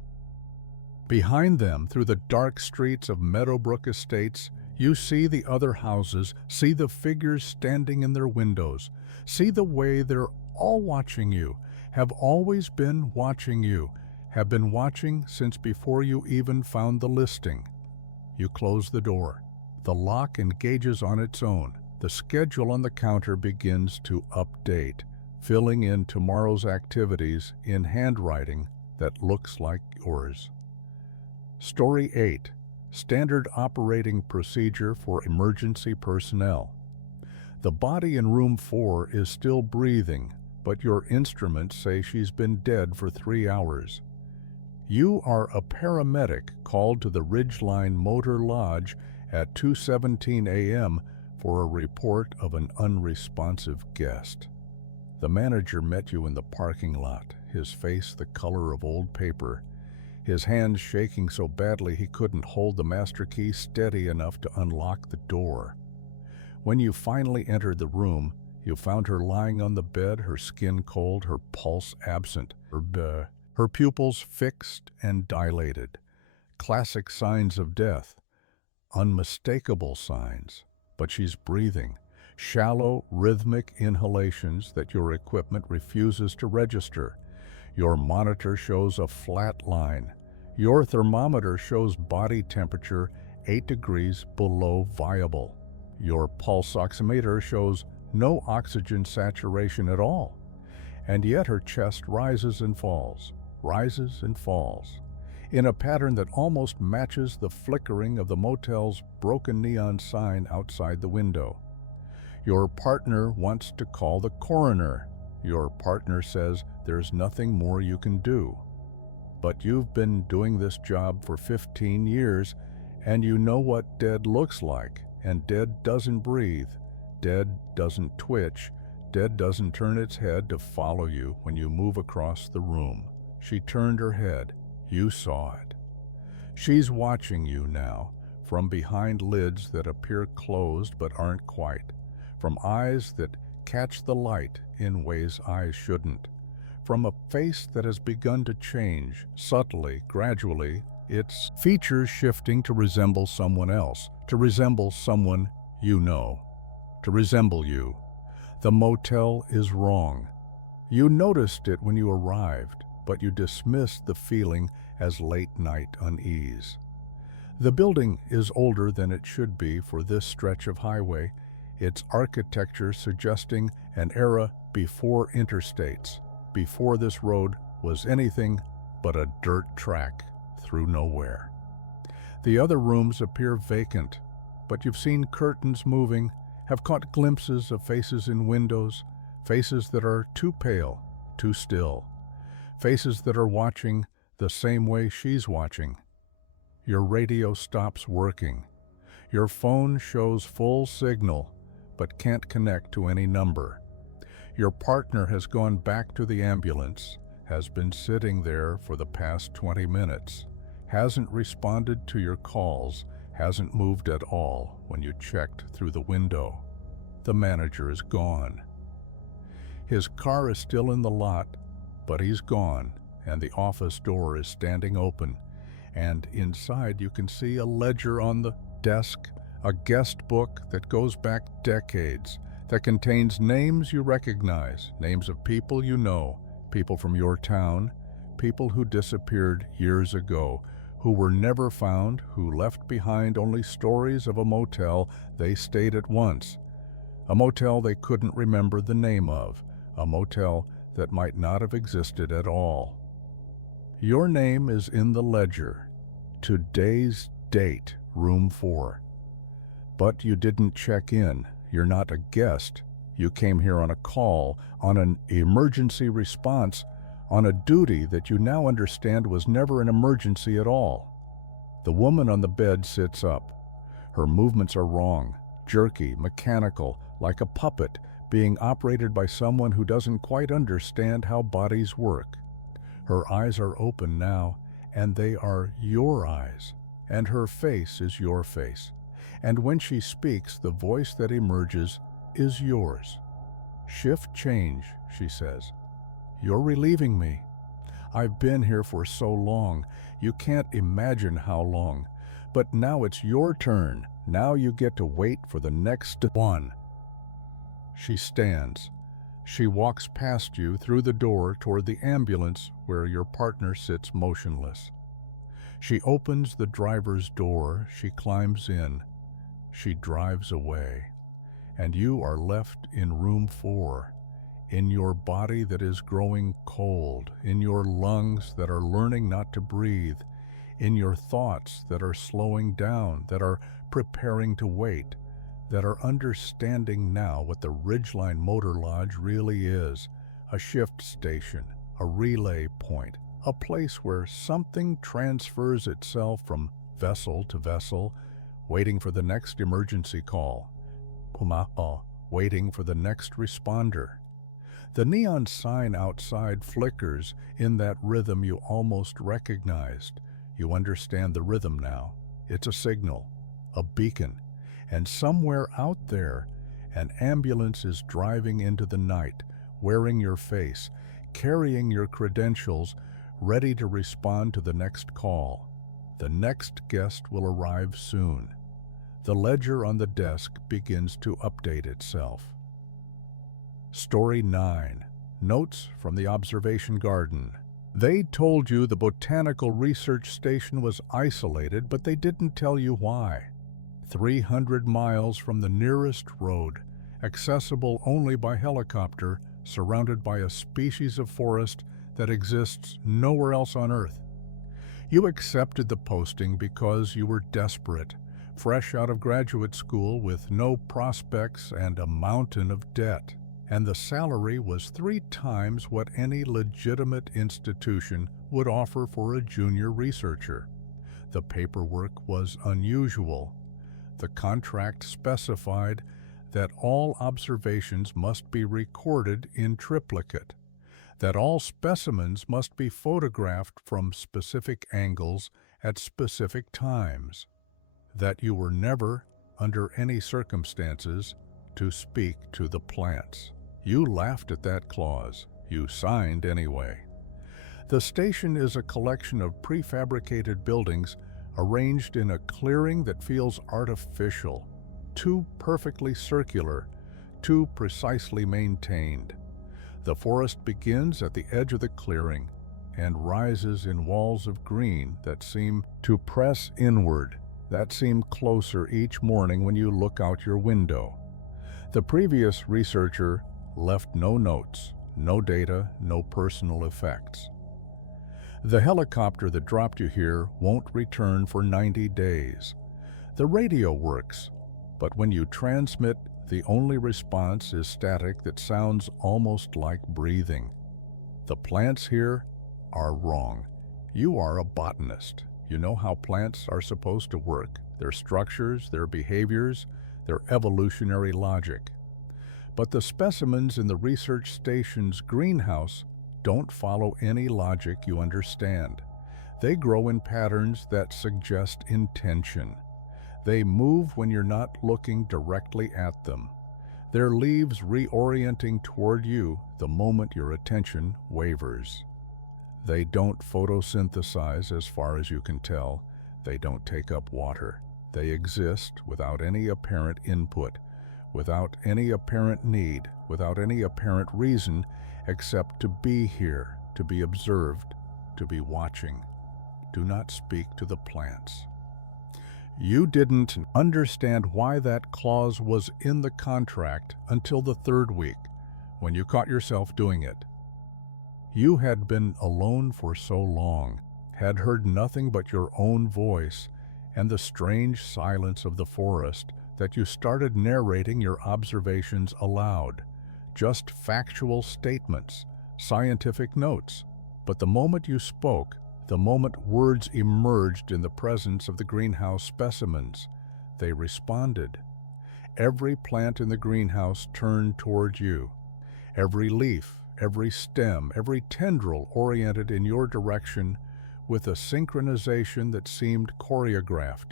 Behind them, through the dark streets of Meadowbrook Estates, you see the other houses, see the figures standing in their windows, see the way they're all watching you, have always been watching you, have been watching since before you even found the listing. You close the door. The lock engages on its own. The schedule on the counter begins to update, filling in tomorrow's activities in handwriting that looks like yours. Story 8. Standard Operating Procedure for Emergency Personnel. The body in room 4 is still breathing, but your instruments say she's been dead for 3 hours. You are a paramedic called to the Ridgeline Motor Lodge at 2:17 a.m. for a report of an unresponsive guest. The manager met you in the parking lot, his face the color of old paper, his hands shaking so badly he couldn't hold the master key steady enough to unlock the door. When you finally entered the room, you found her lying on the bed, her skin cold, her pulse absent, her pupils fixed and dilated. Classic signs of death, unmistakable signs, but she's breathing. Shallow, rhythmic inhalations that your equipment refuses to register. Your monitor shows a flat line. Your thermometer shows body temperature 8 degrees below viable. Your pulse oximeter shows no oxygen saturation at all. And yet her chest rises and falls, in a pattern that almost matches the flickering of the motel's broken neon sign outside the window. Your partner wants to call the coroner. Your partner says there's nothing more you can do. But you've been doing this job for 15 years, and you know what dead looks like, and dead doesn't breathe, dead doesn't twitch, dead doesn't turn its head to follow you when you move across the room. She turned her head. You saw it. She's watching you now, from behind lids that appear closed but aren't quite, from eyes that catch the light in ways eyes shouldn't, from a face that has begun to change, subtly, gradually, its features shifting to resemble someone else, to resemble someone you know, to resemble you. The motel is wrong. You noticed it when you arrived, but you dismissed the feeling as late-night unease. The building is older than it should be for this stretch of highway, its architecture suggesting an era before interstates, before this road was anything but a dirt track through nowhere. The other rooms appear vacant, but you've seen curtains moving, have caught glimpses of faces in windows, faces that are too pale, too still, faces that are watching the same way she's watching. Your radio stops working. Your phone shows full signal, but can't connect to any number. Your partner has gone back to the ambulance, has been sitting there for the past 20 minutes, hasn't responded to your calls, hasn't moved at all when you checked through the window. The manager is gone. His car is still in the lot, but he's gone, and the office door is standing open, and inside you can see a ledger on the desk, a guest book that goes back decades, that contains names you recognize, names of people you know, people from your town, people who disappeared years ago, who were never found, who left behind only stories of a motel they stayed at once, a motel they couldn't remember the name of, a motel that might not have existed at all. Your name is in the ledger. Today's date, room 4. But you didn't check in. You're not a guest. You came here on a call, on an emergency response, on a duty that you now understand was never an emergency at all. The woman on the bed sits up. Her movements are wrong, jerky, mechanical, like a puppet being operated by someone who doesn't quite understand how bodies work. Her eyes are open now, and they are your eyes, and her face is your face. And when she speaks, the voice that emerges is yours. Shift change, she says. You're relieving me. I've been here for so long, you can't imagine how long. But now it's your turn. Now you get to wait for the next one. She stands. She walks past you through the door toward the ambulance where your partner sits motionless. She opens the driver's door. She climbs in. She drives away. And you are left in room 4, in your body that is growing cold, in your lungs that are learning not to breathe, in your thoughts that are slowing down, that are preparing to wait, that are understanding now what the Ridgeline Motor Lodge really is, a shift station, a relay point, a place where something transfers itself from vessel to vessel, waiting for the next emergency call. waiting for the next responder. The neon sign outside flickers in that rhythm you almost recognized. You understand the rhythm now. It's a signal, a beacon, and somewhere out there, an ambulance is driving into the night, wearing your face, carrying your credentials, ready to respond to the next call. The next guest will arrive soon. The ledger on the desk begins to update itself. Story 9. Notes from the observation garden. They told you the botanical research station was isolated, but they didn't tell you why. 300 miles from the nearest road, accessible only by helicopter, surrounded by a species of forest that exists nowhere else on Earth. You accepted the posting because you were desperate, fresh out of graduate school with no prospects and a mountain of debt. And the salary was 3 times what any legitimate institution would offer for a junior researcher. The paperwork was unusual. The contract specified that all observations must be recorded in triplicate, that all specimens must be photographed from specific angles at specific times, that you were never, under any circumstances, to speak to the plants. You laughed at that clause. You signed anyway. The station is a collection of prefabricated buildings arranged in a clearing that feels artificial, too perfectly circular, too precisely maintained. The forest begins at the edge of the clearing and rises in walls of green that seem to press inward, that seem closer each morning when you look out your window. The previous researcher left no notes, no data, no personal effects. The helicopter that dropped you here won't return for 90 days. The radio works, but when you transmit, the only response is static that sounds almost like breathing. The plants here are wrong. You are a botanist. You know how plants are supposed to work, their structures, their behaviors, their evolutionary logic. But the specimens in the research station's greenhouse don't follow any logic you understand. They grow in patterns that suggest intention. They move when you're not looking directly at them, their leaves reorienting toward you the moment your attention wavers. They don't photosynthesize as far as you can tell. They don't take up water. They exist without any apparent input, without any apparent need, without any apparent reason, except to be here, to be observed, to be watching. Do not speak to the plants. You didn't understand why that clause was in the contract until the 3rd week, when you caught yourself doing it. You had been alone for so long, had heard nothing but your own voice and the strange silence of the forest, that you started narrating your observations aloud, just factual statements, scientific notes. But the moment you spoke, the moment words emerged in the presence of the greenhouse specimens, they responded. Every plant in the greenhouse turned toward you. Every leaf, every stem, every tendril oriented in your direction with a synchronization that seemed choreographed.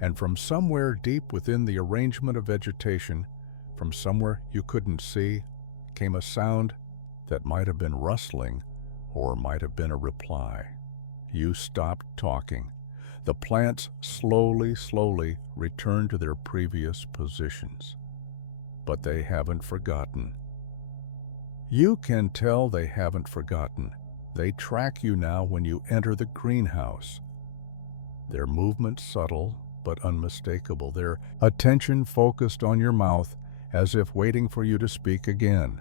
And from somewhere deep within the arrangement of vegetation, from somewhere you couldn't see, came a sound that might have been rustling or might have been a reply. You stopped talking. The plants slowly returned to their previous positions. But they haven't forgotten. You can tell they haven't forgotten. They track you now when you enter the greenhouse. Their movement subtle but unmistakable, their attention focused on your mouth as if waiting for you to speak again.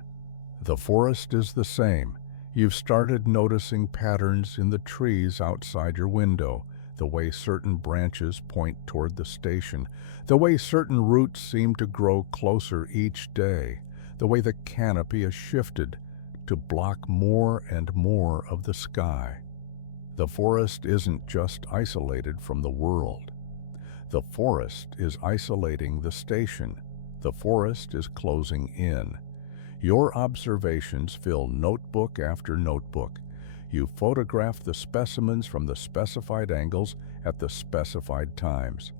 The forest is the same. You've started noticing patterns in the trees outside your window, the way certain branches point toward the station, the way certain roots seem to grow closer each day, the way the canopy has shifted to block more and more of the sky. The forest isn't just isolated from the world. The forest is isolating the station, The forest is closing in. Your observations fill notebook after notebook. You photograph the specimens from the specified angles at the specified times.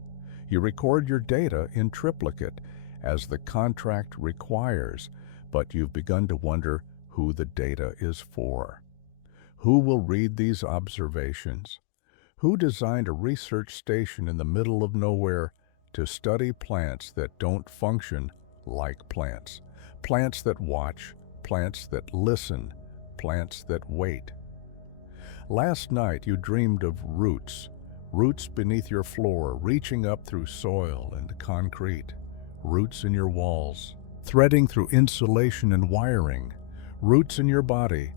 You record your data in triplicate, as the contract requires, but you've begun to wonder who the data is for. Who will read these observations? Who designed a research station in the middle of nowhere to study plants that don't function like plants? Plants that watch, plants that listen, plants that wait. Last night you dreamed of roots beneath your floor, reaching up through soil and concrete, roots in your walls, threading through insulation and wiring, roots in your body,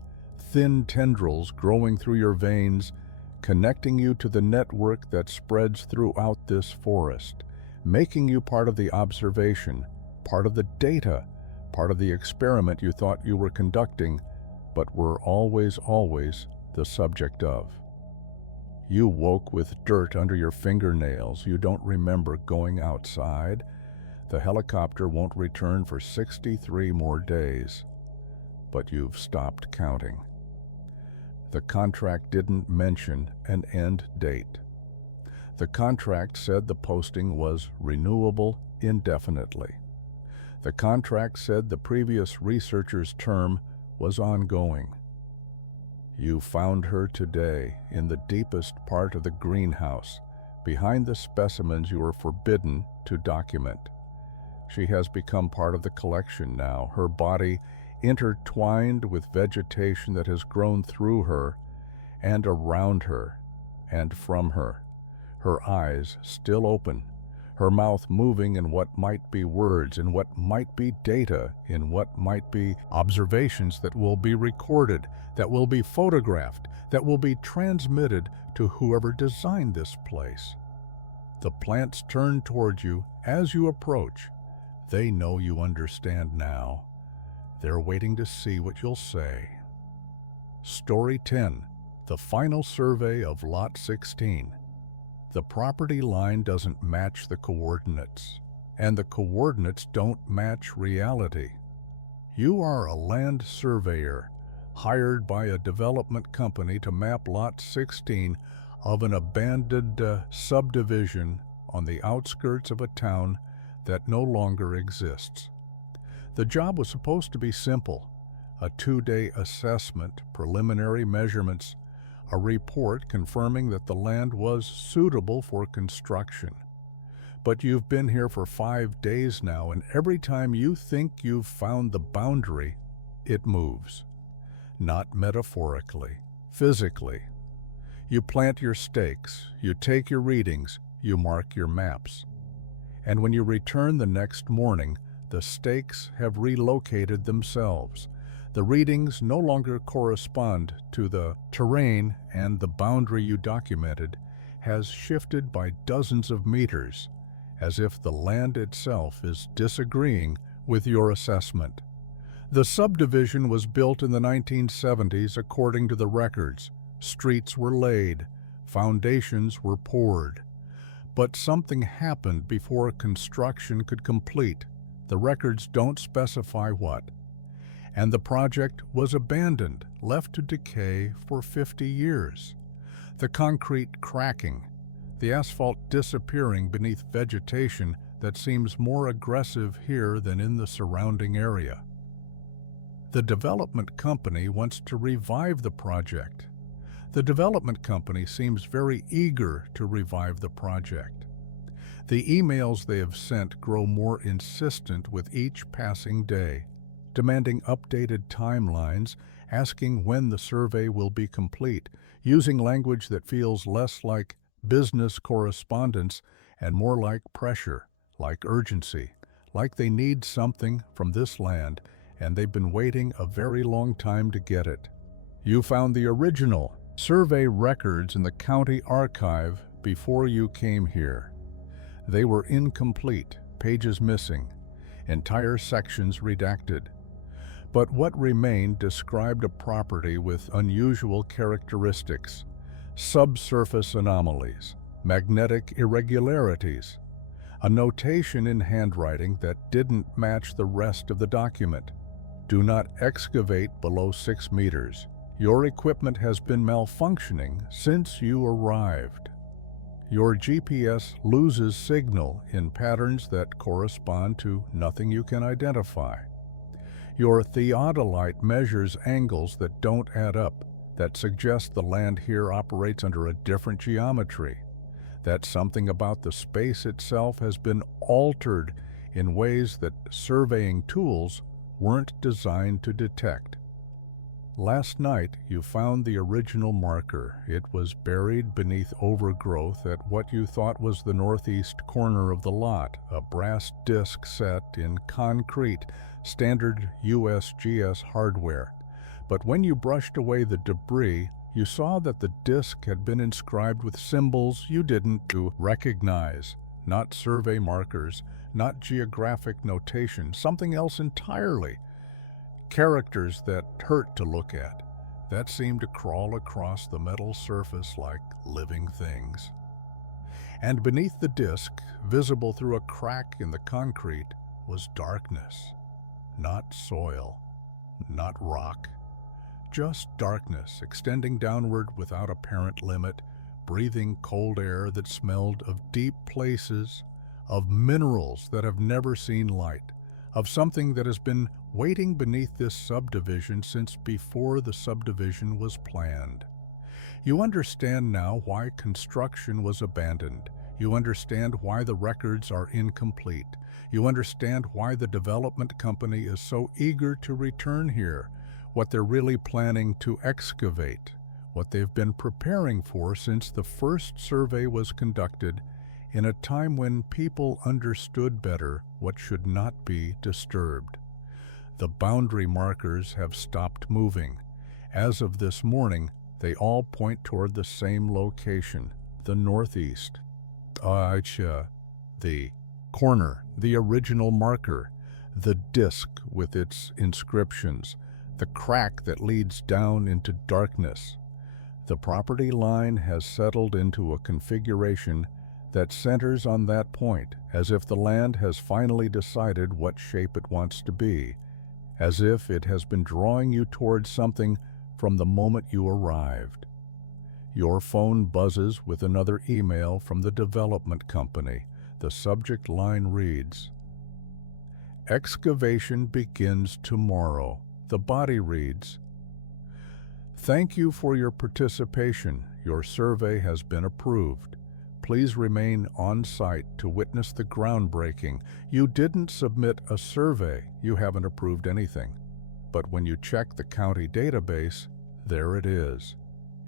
thin tendrils growing through your veins, connecting you to the network that spreads throughout this forest, making you part of the observation, part of the data, part of the experiment you thought you were conducting, but were always the subject of. You woke with dirt under your fingernails. You don't remember going outside. The helicopter won't return for 63 more days. But you've stopped counting. The contract didn't mention an end date. The contract said the posting was renewable indefinitely. The contract said the previous researcher's term was ongoing. You found her today in the deepest part of the greenhouse, behind the specimens you were forbidden to document. She has become part of the collection now, her body intertwined with vegetation that has grown through her and around her and from her, her eyes still open, her mouth moving in what might be words, in what might be data, in what might be observations that will be recorded, that will be photographed, that will be transmitted to whoever designed this place. The plants turn toward you as you approach. They know you understand now. They're waiting to see what you'll say. Story 10, the final survey of Lot 16. The property line doesn't match the coordinates, and the coordinates don't match reality. You are a land surveyor, hired by a development company to map Lot 16 of an abandoned subdivision on the outskirts of a town that no longer exists. The job was supposed to be simple: a 2-day assessment, preliminary measurements, a report confirming that the land was suitable for construction. But you've been here for 5 days now, and every time you think you've found the boundary, it moves. Not metaphorically, physically. You plant your stakes, you take your readings, you mark your maps. And when you return the next morning, the stakes have relocated themselves. The readings no longer correspond to the terrain, and the boundary you documented has shifted by dozens of meters, as if the land itself is disagreeing with your assessment. The subdivision was built in the 1970s according to the records. Streets were laid, foundations were poured. But something happened before construction could complete. The records don't specify what. And the project was abandoned, left to decay for 50 years. The concrete cracking, the asphalt disappearing beneath vegetation that seems more aggressive here than in the surrounding area. The development company wants to revive the project. The development company seems very eager to revive the project. The emails they have sent grow more insistent with each passing day, demanding updated timelines, asking when the survey will be complete, using language that feels less like business correspondence and more like pressure, like urgency, like they need something from this land, and they've been waiting a very long time to get it. You found the original survey records in the county archive before you came here. They were incomplete, pages missing, entire sections redacted. But what remained described a property with unusual characteristics, subsurface anomalies, magnetic irregularities, A notation in handwriting that didn't match the rest of the document. Do not excavate below 6 meters. Your equipment has been malfunctioning since you arrived. Your GPS loses signal in patterns that correspond to nothing you can identify. Your theodolite measures angles that don't add up, that suggest the land here operates under a different geometry, that something about the space itself has been altered in ways that surveying tools weren't designed to detect. Last night, you found the original marker. It was buried beneath overgrowth at what you thought was the northeast corner of the lot, a brass disc set in concrete, standard USGS hardware. But when you brushed away the debris, you saw that the disc had been inscribed with symbols you didn't recognize, not survey markers, not geographic notation, something else entirely. Characters that hurt to look at, that seemed to crawl across the metal surface like living things. And beneath the disc, visible through a crack in the concrete, was darkness. Not soil, not rock, just darkness extending downward without apparent limit, breathing cold air that smelled of deep places, of minerals that have never seen light, of something that has been waiting beneath this subdivision since before the subdivision was planned. You understand now why construction was abandoned. You understand why the records are incomplete. You understand why the development company is so eager to return here, what they're really planning to excavate, what they've been preparing for since the first survey was conducted in a time when people understood better what should not be disturbed. The boundary markers have stopped moving. As of this morning, they all point toward the same location, the northeast. The corner, the original marker, the disc with its inscriptions, the crack that leads down into darkness. The property line has settled into a configuration that centers on that point, as if the land has finally decided what shape it wants to be, as if it has been drawing you towards something from the moment you arrived. Your phone buzzes with another email from the development company. The subject line reads, "Excavation begins tomorrow." The body reads, "Thank you for your participation. Your survey has been approved. Please remain on site to witness the groundbreaking. You didn't submit a survey. You haven't approved anything. But when you check the county database, there it is.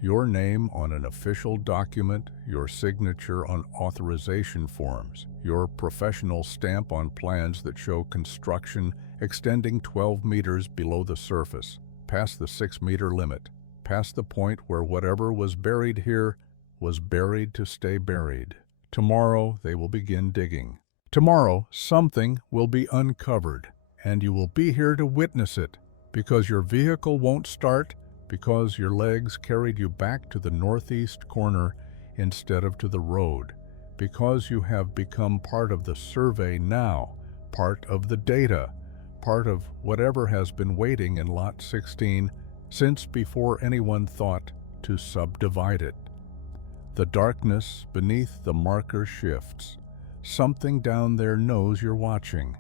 Your name on an official document, your signature on authorization forms, your professional stamp on plans that show construction extending 12 meters below the surface, past the 6-meter limit, past the point where whatever was buried here was buried to stay buried. Tomorrow they will begin digging. Tomorrow something will be uncovered, and you will be here to witness it, because your vehicle won't start, because your legs carried you back to the northeast corner instead of to the road, because you have become part of the survey now, part of the data, part of whatever has been waiting in Lot 16 since before anyone thought to subdivide it. The darkness beneath the marker shifts. Something down there knows you're watching.